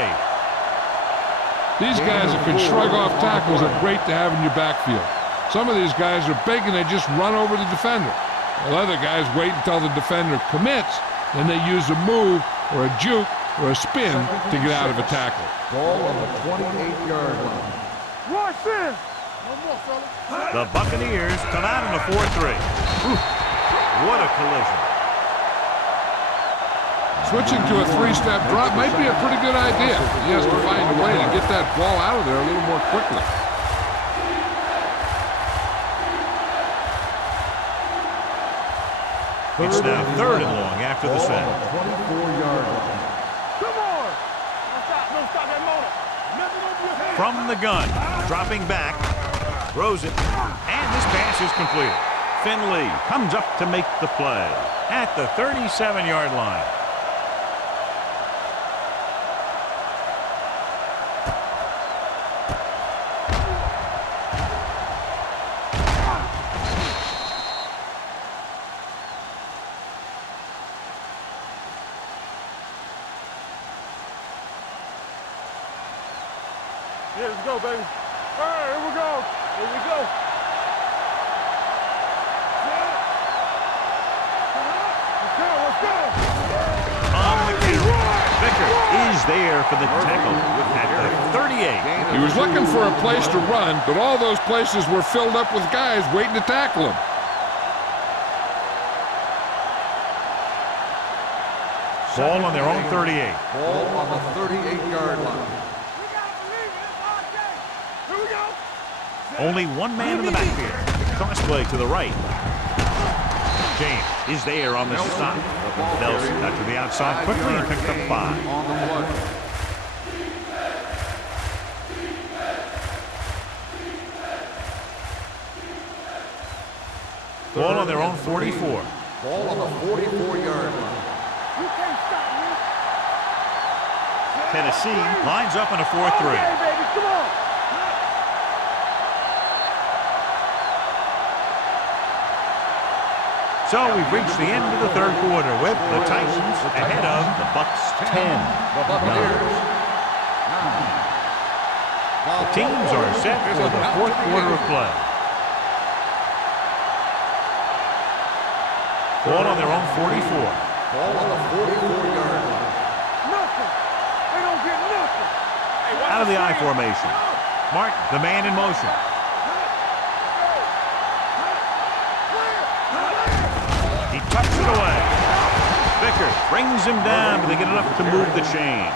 These guys that can shrug off tackles are great to have in your backfield. Some of these guys are big and they just run over the defender. While other guys wait until the defender commits, then they use a move or a juke or a spin to get out of a tackle. Ball on the 28-yard line. Rush in. One more, fella. The Buccaneers come out in a 4-3. What a collision. Switching to a 3-step drop might be a pretty good idea. He has to find a way to get that ball out of there a little more quickly. It's now 3rd and long after the set. 24-yard line. Come on. Don't stop that motor. Nothing over your head. From the gun, dropping back, throws it, and this pass is completed. Finley comes up to make the play at the 37-yard line. Yeah, let's go, baby. All right, here we go. Here we go. Let's go. On the carry, Vicker is there for the tackle at the 38. He was looking for a place to run, but all those places were filled up with guys waiting to tackle him. Ball on their own 38. Ball on the 38-yard line. Here we go. Only one man in the backfield. Crossplay to the right. James is there on the stop. Nelson got to the outside quickly and picked up 5. On the play. Ball on their own 44. Ball on the 44-yard line. You can't stop me. Tennessee lines up in a 4-3. Okay, baby, come on. So we've reached the end of the 3rd quarter with the Titans ahead of the Bucs 10. The Buccaneers 9. The teams are set for the 4th quarter of play. Ball on their own 44. Ball on the 44-yard line. Nothing. They don't get nothing. Out of the I formation. Martin, the man in motion. He tucks it away. Vicker brings him down, but they get enough to move the chains.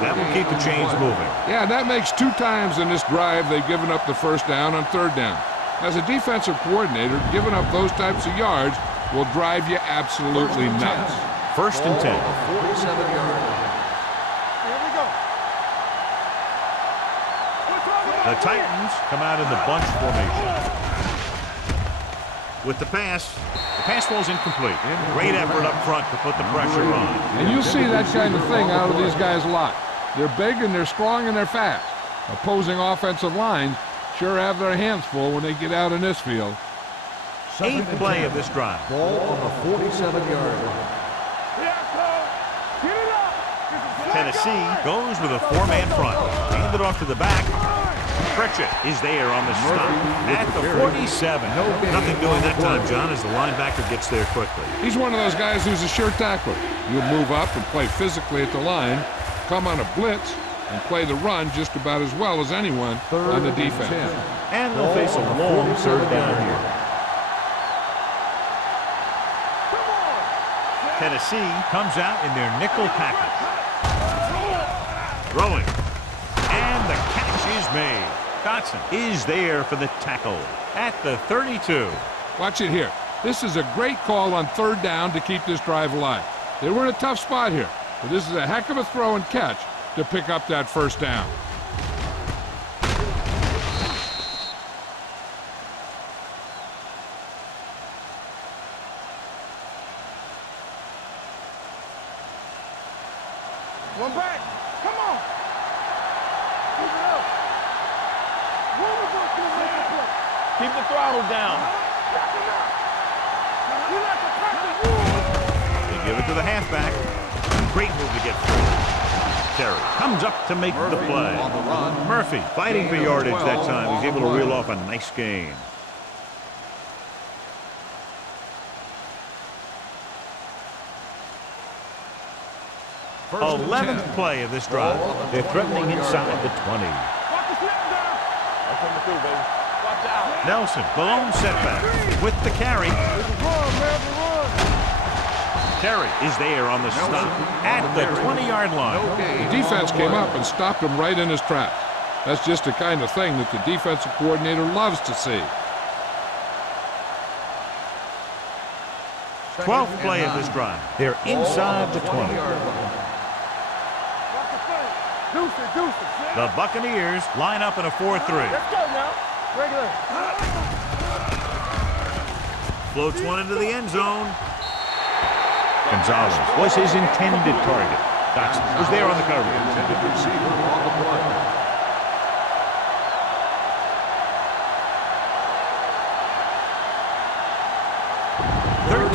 That will keep the chains moving. Yeah, that makes 2 times in this drive they've given up the first down on 3rd down. As a defensive coordinator, giving up those types of yards will drive you absolutely nuts. 1st and 10. 47-yard line. Here we go. The Titans come out in the bunch formation. With the pass falls incomplete. Great effort up front to put the pressure on. And you see that kind of thing out of these guys a lot. They're big and they're strong and they're fast. Opposing offensive lines sure have their hands full when they get out in this field. 8th play of this drive. Ball on the 47-yard line. Here I come. Tennessee goes with a four-man front. Hand it off to the back. Pritchett is there on the stop at the 47. Nothing doing that time, John, as the linebacker gets there quickly. He's one of those guys who's a sure tackler. You'll move up and play physically at the line, come on a blitz, and play the run just about as well as anyone on the defense. And they'll face a long third down here. Tennessee comes out in their nickel package. Throwing. And the catch is made. Dotson is there for the tackle at the 32. Watch it here. This is a great call on third down to keep this drive alive. They were in a tough spot here, but this is a heck of a throw and catch to pick up that first down. One back. Come on. Keep it up. Keep the throttle down. You like a perfect rule. They give it to the halfback. Great move to get through. Terry comes up to make the play. On the run. Murphy fighting for yardage that time. He's able to reel off a nice gain. First and 11th 10. play of this drive. They're threatening inside the 20. Watch the slip down. That's coming through, baby. Watch out. Nelson, the lone setback with the carry. Run, man, run. Terry is there on the stop at the 20-yard line. The defense came up and stopped him right in his tracks. That's just the kind of thing that the defensive coordinator loves to see. 12th play of this drive. They're inside the 20. Deuce it. The Buccaneers line up in a 4-3. Let's go now. Regular. Floats one into the end zone. Gonzalez was his intended target. Dotson was there on the coverage. Intended receiver on the play.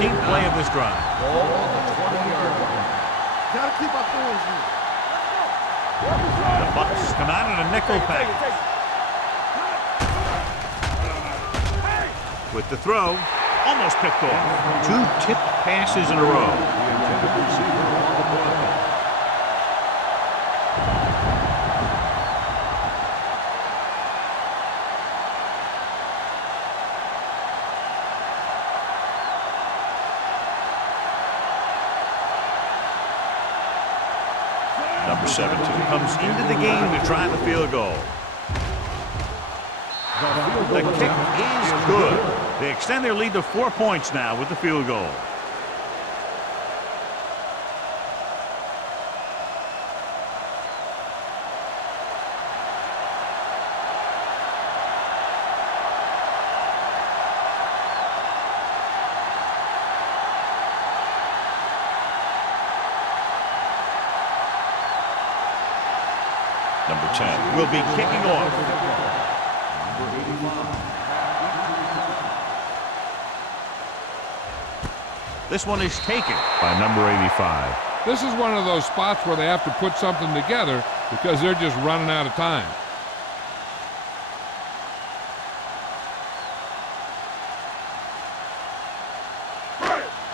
Play of this drive. Ball on the 20-yard line. Gotta keep our points here. The Bucs come out in a nickel package. With the throw, almost picked off. Two tipped passes in a row. The intended receiver on the play. Number 17 comes into the game to try the field goal. The kick is good. They extend their lead to 4 points now with the field goal. Number 10 will be kicking off. Number 85. This one is taken by number 85. This is one of those spots where they have to put something together because they're just running out of time.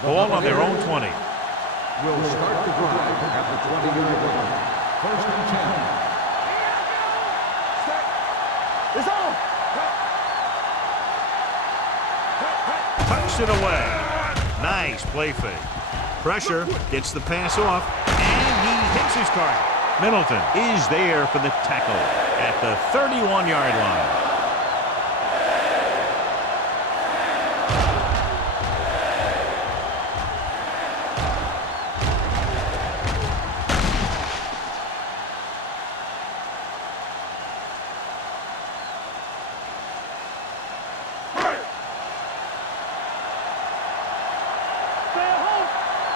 Ball on their own 20. Will start the drive at the 20-yard line. First and 10. It's on. Tucks it away. Nice play fake. Pressure gets the pass off, and he hits his target. Middleton is there for the tackle at the 31-yard line.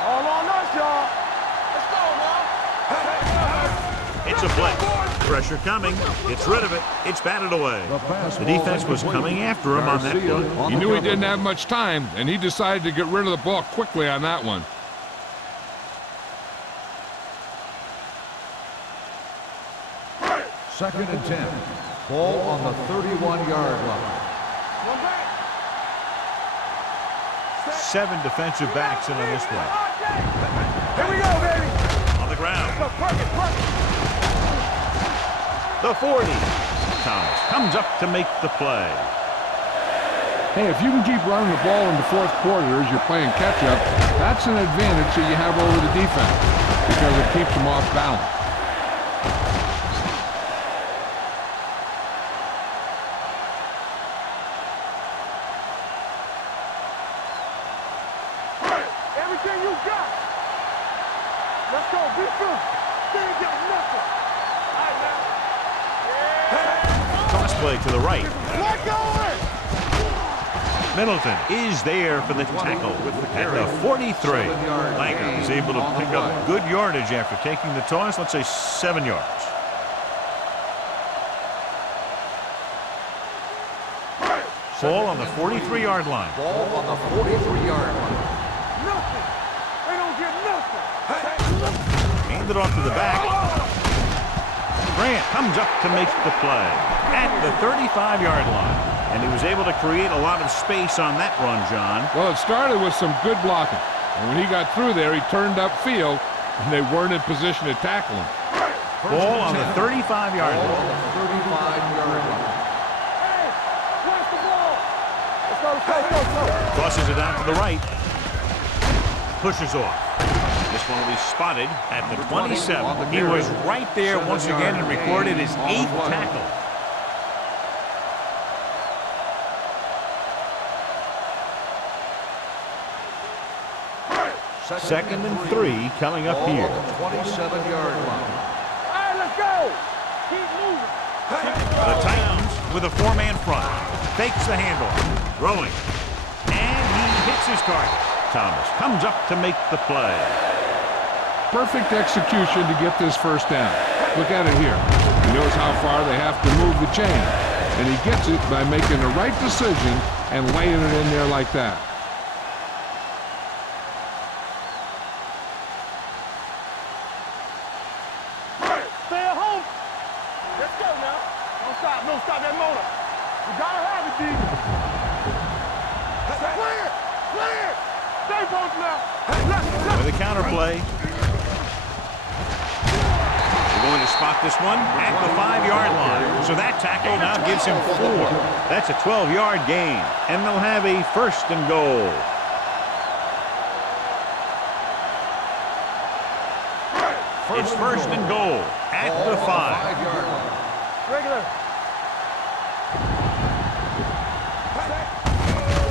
All on us, y'all. Let's go, It's a blitz. Pressure coming. Gets rid of it. It's batted away. The defense was coming after him on that play. He knew he didn't have much time, and he decided to get rid of the ball quickly on that one. Second and 10. Ball on the 31-yard line. 7 defensive backs in on this one. Here we go, baby. On the ground. Go, perfect. The 40. Thomas comes up to make the play. Hey, if you can keep running the ball in the fourth quarter as you're playing catch-up, that's an advantage that you have over the defense because it keeps them off balance. Everything you got. Let's go. Be true. They ain't got nothing. All right, now. Cross play to the right. Let go of it. Middleton is there for the tackle at the 43. Lanker is able to pick up good yardage after taking the toss. Let's say 7 yards. Ball on the 43-yard line. Ball on the 43-yard line. Nothing. They don't get nothing. Handed off to the back. Grant comes up to make the play at the 35-yard line. And he was able to create a lot of space on that run, John. Well, it started with some good blocking. And when he got through there, he turned upfield, and they weren't in position to tackle him. Ball on the 35-yard Ball line. on the 35-yard line. Hey, where's the ball? Let's go. Tosses it out to the right. Pushes off. This one will be spotted at the 27. He was right there once again and recorded his 8th tackle. Second and 3 coming up here. 27-yard line. All right, let's go. Keep moving. The Titans with a 4-man front. Fakes the handoff. Throwing. And he hits his target. Thomas comes up to make the play. Perfect execution to get this first down. Look at it here. He knows how far they have to move the chain. And he gets it by making the right decision and laying it in there like that. Stay at home. Let's go now. Don't stop that motor. You gotta have it, D. Clear. Stay both now. With a counter play. They're going to spot this one at the 5-yard line. So that tackle now gives him 4. That's a 12-yard gain. And they'll have a 1st and goal. It's 1st and goal at the 5. 5-yard line. Regular.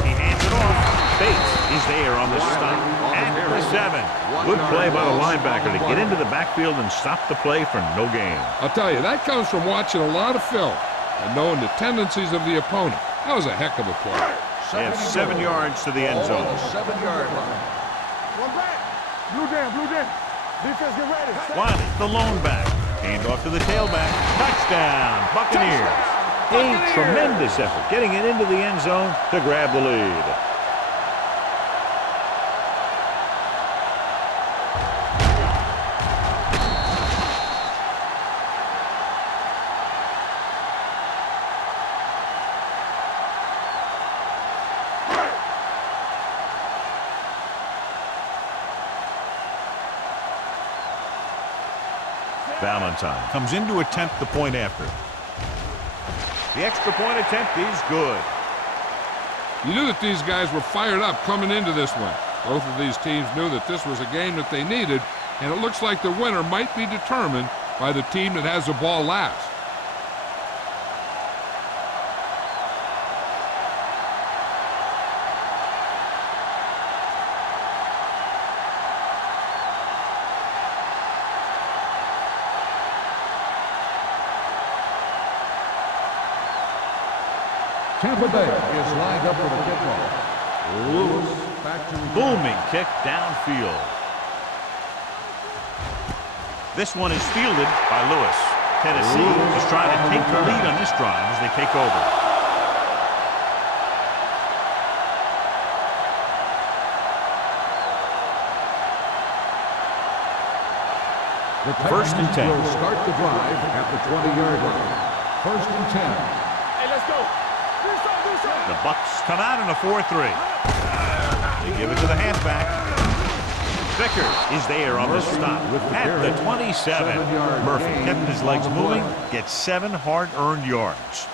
He hands it off. Bates is there on the stop at the 7. Good play by the linebacker to get into the backfield and stop the play for no gain. I'll tell you, that comes from watching a lot of film and knowing the tendencies of the opponent. That was a heck of a play. They have 7 yards to the end Ball on zone. the 7-yard line. One back. Blue down. Defense, get ready. Wiley, the lone back. Hand off to the tailback. Touchdown, Buccaneers. A tremendous effort getting it into the end zone to grab the lead. Valentine comes in to attempt the point after. The extra point attempt is good. You knew that these guys were fired up coming into this one. Both of these teams knew that this was a game that they needed, and it looks like the winner might be determined by the team that has the ball last. Tampa Bay is lined up for the kickoff. Lewis back to Booming kick downfield. This one is fielded by Lewis. Tennessee is trying to take the lead on this drive as they take over. The First and 10. will start the drive at the 20-yard line. First and 10. Hey, let's go. The Bucks come out in a 4-3. They give it to the halfback. Vickers is there on the stop at the 27. Murphy kept his legs moving, gets 7 hard-earned yards.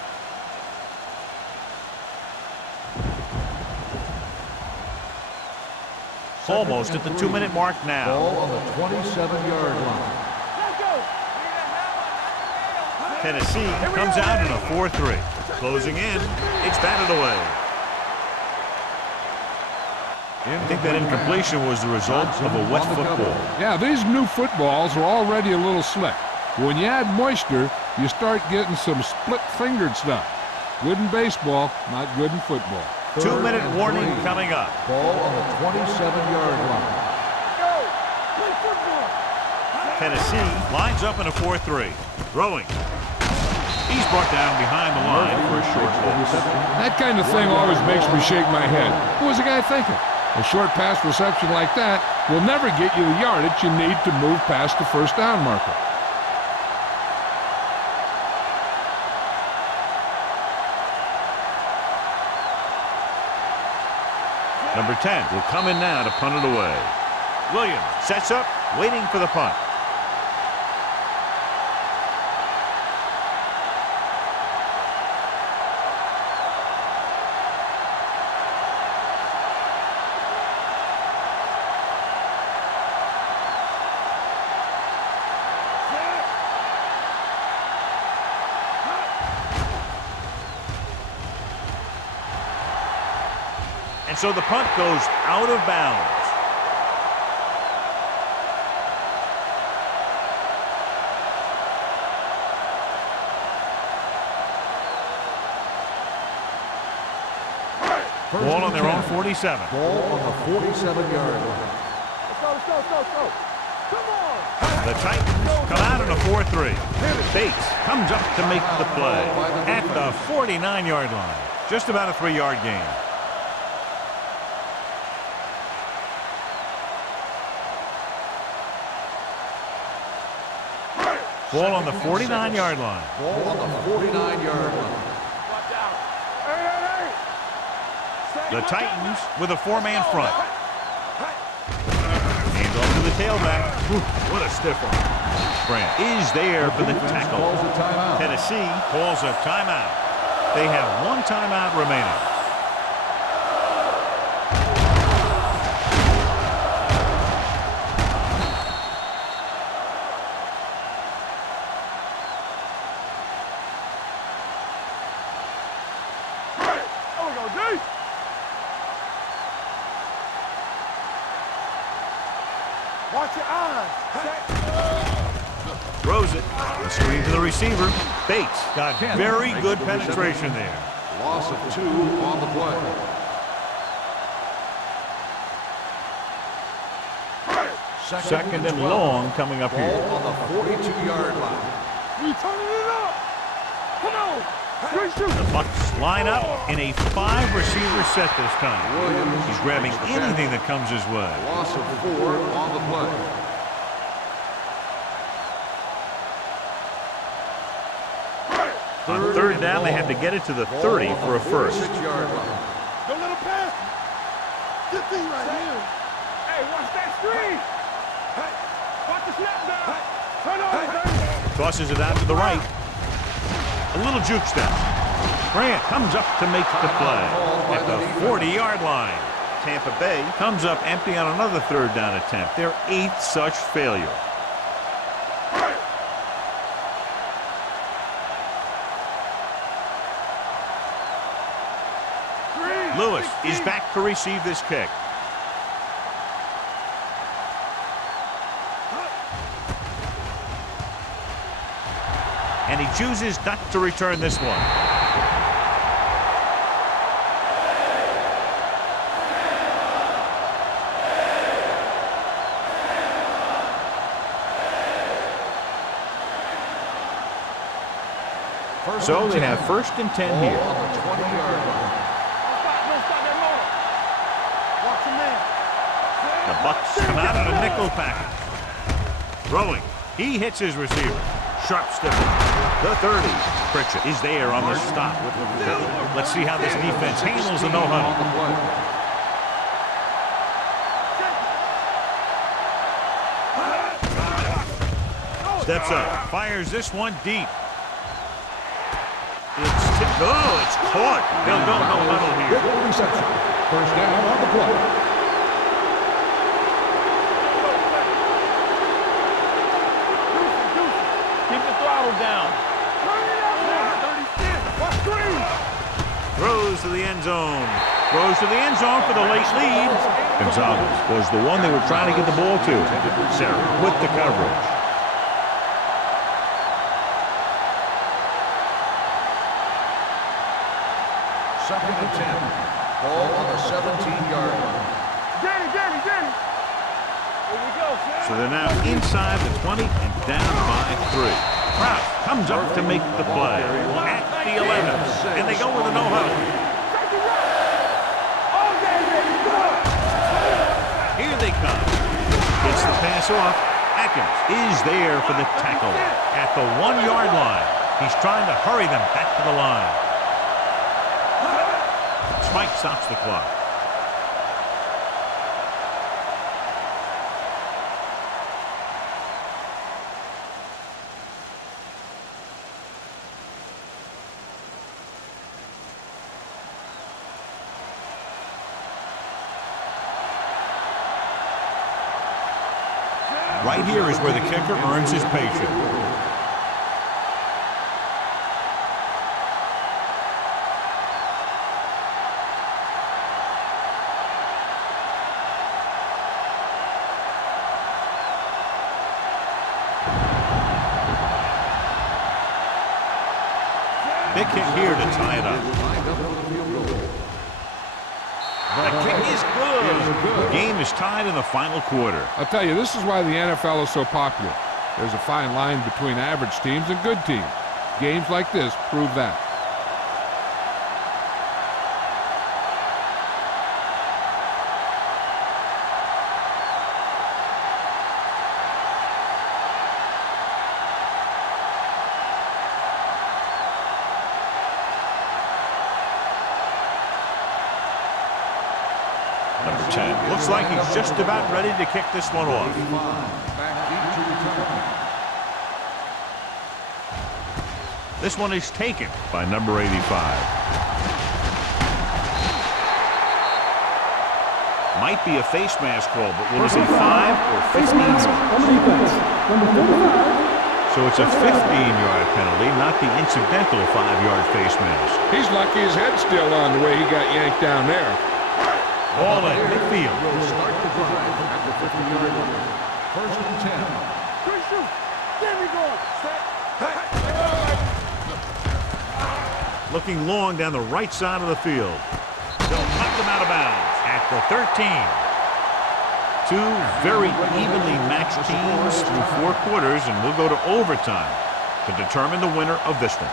Almost at the 2-minute mark now. Ball on the 27-yard line. Let's go. Tennessee comes out in a 4-3. Closing in, it's batted away. I think that incompletion was the result of a wet football. Yeah, these new footballs are already a little slick. When you add moisture, you start getting some split-fingered stuff. Good in baseball, not good in football. 2-minute warning coming up. Ball on the 27-yard line. Go. Play football. Tennessee lines up in a 4-3. Throwing. He's brought down behind the line for a short pass. That kind of thing always makes me shake my head. What was the guy thinking? A short pass reception like that will never get you the yardage you need to move past the first down marker. Number 10 will come in now to punt it away. Williams sets up, waiting for the punt. And so the punt goes out of bounds. Ball on their own 47. Ball on the 47-yard line. Let's go. Come on. The Titans come out in a 4-3. Bates comes up to make the play at the 49-yard line. Just about a 3-yard gain. Ball on the 49-yard line. Ball on the 49-yard line. Watch out. Hey. The Titans with a 4-man front. Hands off to the tailback. What a stiff one. Grant is there for the tackle. Calls a timeout. Tennessee calls a timeout. They have 1 timeout remaining. Watch your eyes. Throws it. The screen to the receiver. Bates got very good penetration there. Loss of 2 on the play. Second and long coming up here. Ball on the 42-yard line. We turning it up. Come on. The Bucks line up in a 5-receiver set this time. He's grabbing anything that comes his way. Loss of 4 on the play. On 3rd down, they have to get it to the 30 for a first. 46-yard line. Don't let him pass. Good thing right here. Hey, watch that screen. Hey, watch the snap down. Turn on. Tosses it out to the right. A little juke step. Grant comes up to make the play at the 40-yard line. Tampa Bay comes up empty on another 3rd down attempt. Their 8th such failure. Lewis is back to receive this kick. And he chooses not to return this one. So they have 1st and 10 here. On the 20-yard line. The Bucks come out in a nickel package. Throwing. He hits his receiver. Sharp step. The 30. Pritchett is there on the stop. Let's see how this defense handles the no-huddle. Steps up. Fires this one deep. It's caught. They'll go no-huddle here. Reception. First down on the play. Keep the throttle down. Throws to the end zone. Throws to the end zone for the late lead. Gonzalez was the one they were trying to get the ball to. Sarah with the coverage. Second and 10. Ball on the 17-yard line. Danny. Here we go, Sam. So they're now inside the 20 and down by 3. Kraft comes up to make the play at the 11. And they go with a no-huddle. Here they come. Gets the pass off. Atkins is there for the tackle at the 1-yard line. He's trying to hurry them back to the line. Smite stops the clock. Right here is where the kicker earns his paycheck. Big kick here to tie it up. The kick is good. The game is tied in the final quarter. I'll tell you, this is why the NFL is so popular. There's a fine line between average teams and good teams. Games like this prove that. Number 10. Looks like he's just about ready to kick this one off. This one is taken by number 85. Might be a face mask call, but will it be 5 or 15 yards? So it's a 15-yard penalty, not the incidental 5-yard face mask. He's lucky his head's still on the way he got yanked down there. Ball at midfield. Will start the drive at the 50-yard line. First and 10. Good shoot. There we go. Looking long down the right side of the field. They'll knock them out of bounds at the 13. Two very evenly matched teams through 4 quarters, and we'll go to overtime to determine the winner of this one.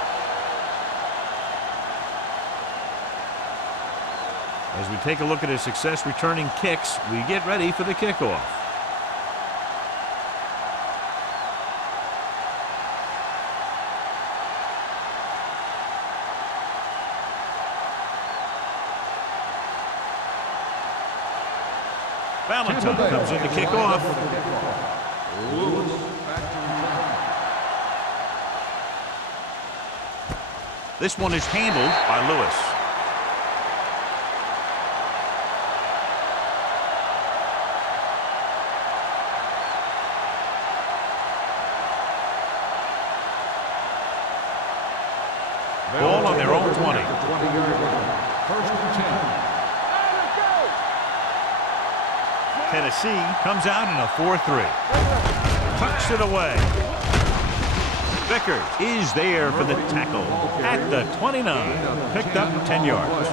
As we take a look at his success returning kicks, we get ready for the kickoff. Valentine comes in to kick off. This one is handled by Lewis. Ball on their own 20. First and 10. Tennessee comes out in a 4-3. Tucks it away. Vickers is there for the tackle at the 29. Picked up 10 yards.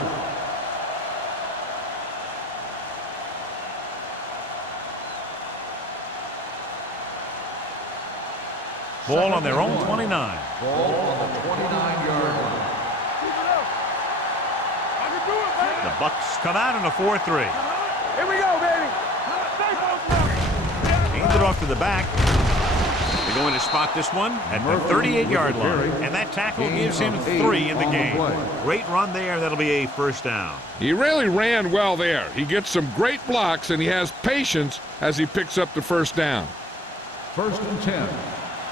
Ball on their own 29. Ball on the 29-yard line. The Bucks come out in a 4-3. Here we go, baby. Handed off to the back. They're going to spot this one at the 38-yard line. And that tackle gives him 3 in the game. Great run there. That'll be a first down. He really ran well there. He gets some great blocks, and he has patience as he picks up the first down. 1st and 10.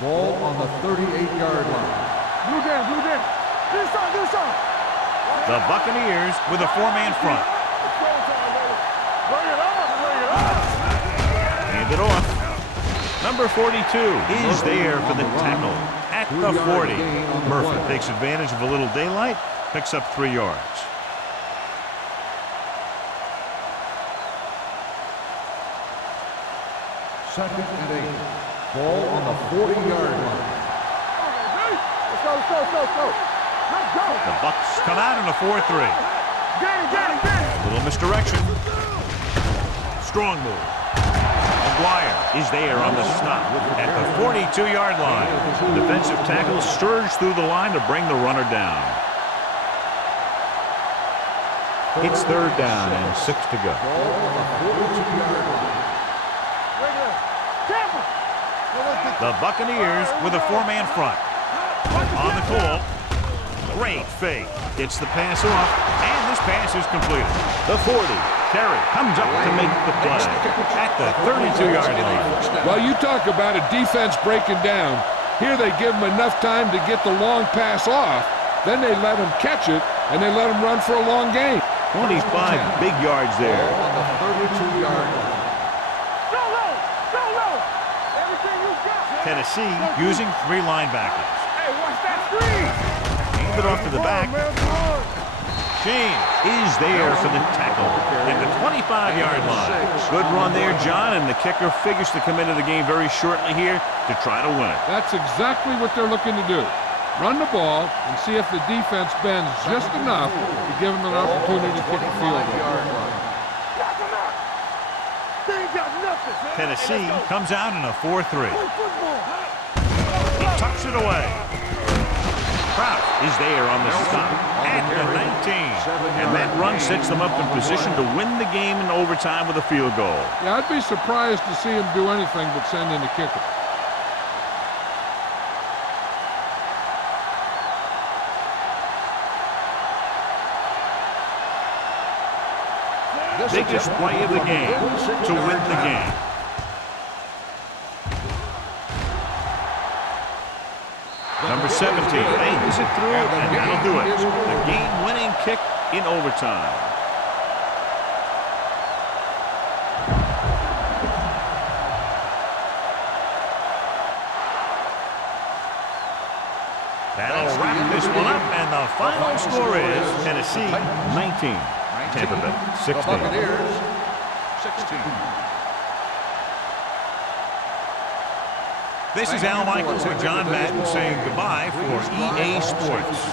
Ball on the 38-yard line. Blue game. Do something. The Buccaneers with a 4-man front. Bring it up. Hand it off. Number 42 is there for the tackle at the 40. Murphy takes advantage of a little daylight, picks up 3 yards. Second and 8. Ball on the 40-yard line. Let's go. The Bucs come out in a 4-3. Get it. Little misdirection. Strong move. McGuire is there on the stop at the 42-yard line. Defensive tackle surged through the line to bring the runner down. It's 3rd down and 6 to go. The Buccaneers with a 4-man front. On the call. Great fake. Gets the pass off, and this pass is completed. The 40. Terry comes up to make the play at the 32-yard line. Well, you talk about a defense breaking down. Here they give him enough time to get the long pass off. Then they let him catch it, and they let him run for a long gain. 25 big yards there. On the 32-yard line. Go low. Everything you got. Tennessee using 3 linebackers. Hey, watch that screen. Hand it off to the back. James is there for the tackle at the 25-yard line. Good run there, John, and the kicker figures to come into the game very shortly here to try to win it. That's exactly what they're looking to do. Run the ball and see if the defense bends just enough to give them an opportunity to kick the field goal. Knock him out. They ain't got nothing. Tennessee comes out in a 4-3. He tucks it away. Kraft is there on the stop at the 19. And that run sets them up in position to win the game in overtime with a field goal. Yeah, I'd be surprised to see him do anything but send in the kicker. Biggest play of the game to win the game. Number 17 bangs it through, and that'll do it. The game-winning kick in overtime. That'll wrap this one up, and the final score is Tennessee 19, Tampa Bay 16. The Buccaneers 16. This is Al Michaels with John Madden saying goodbye for EA Sports.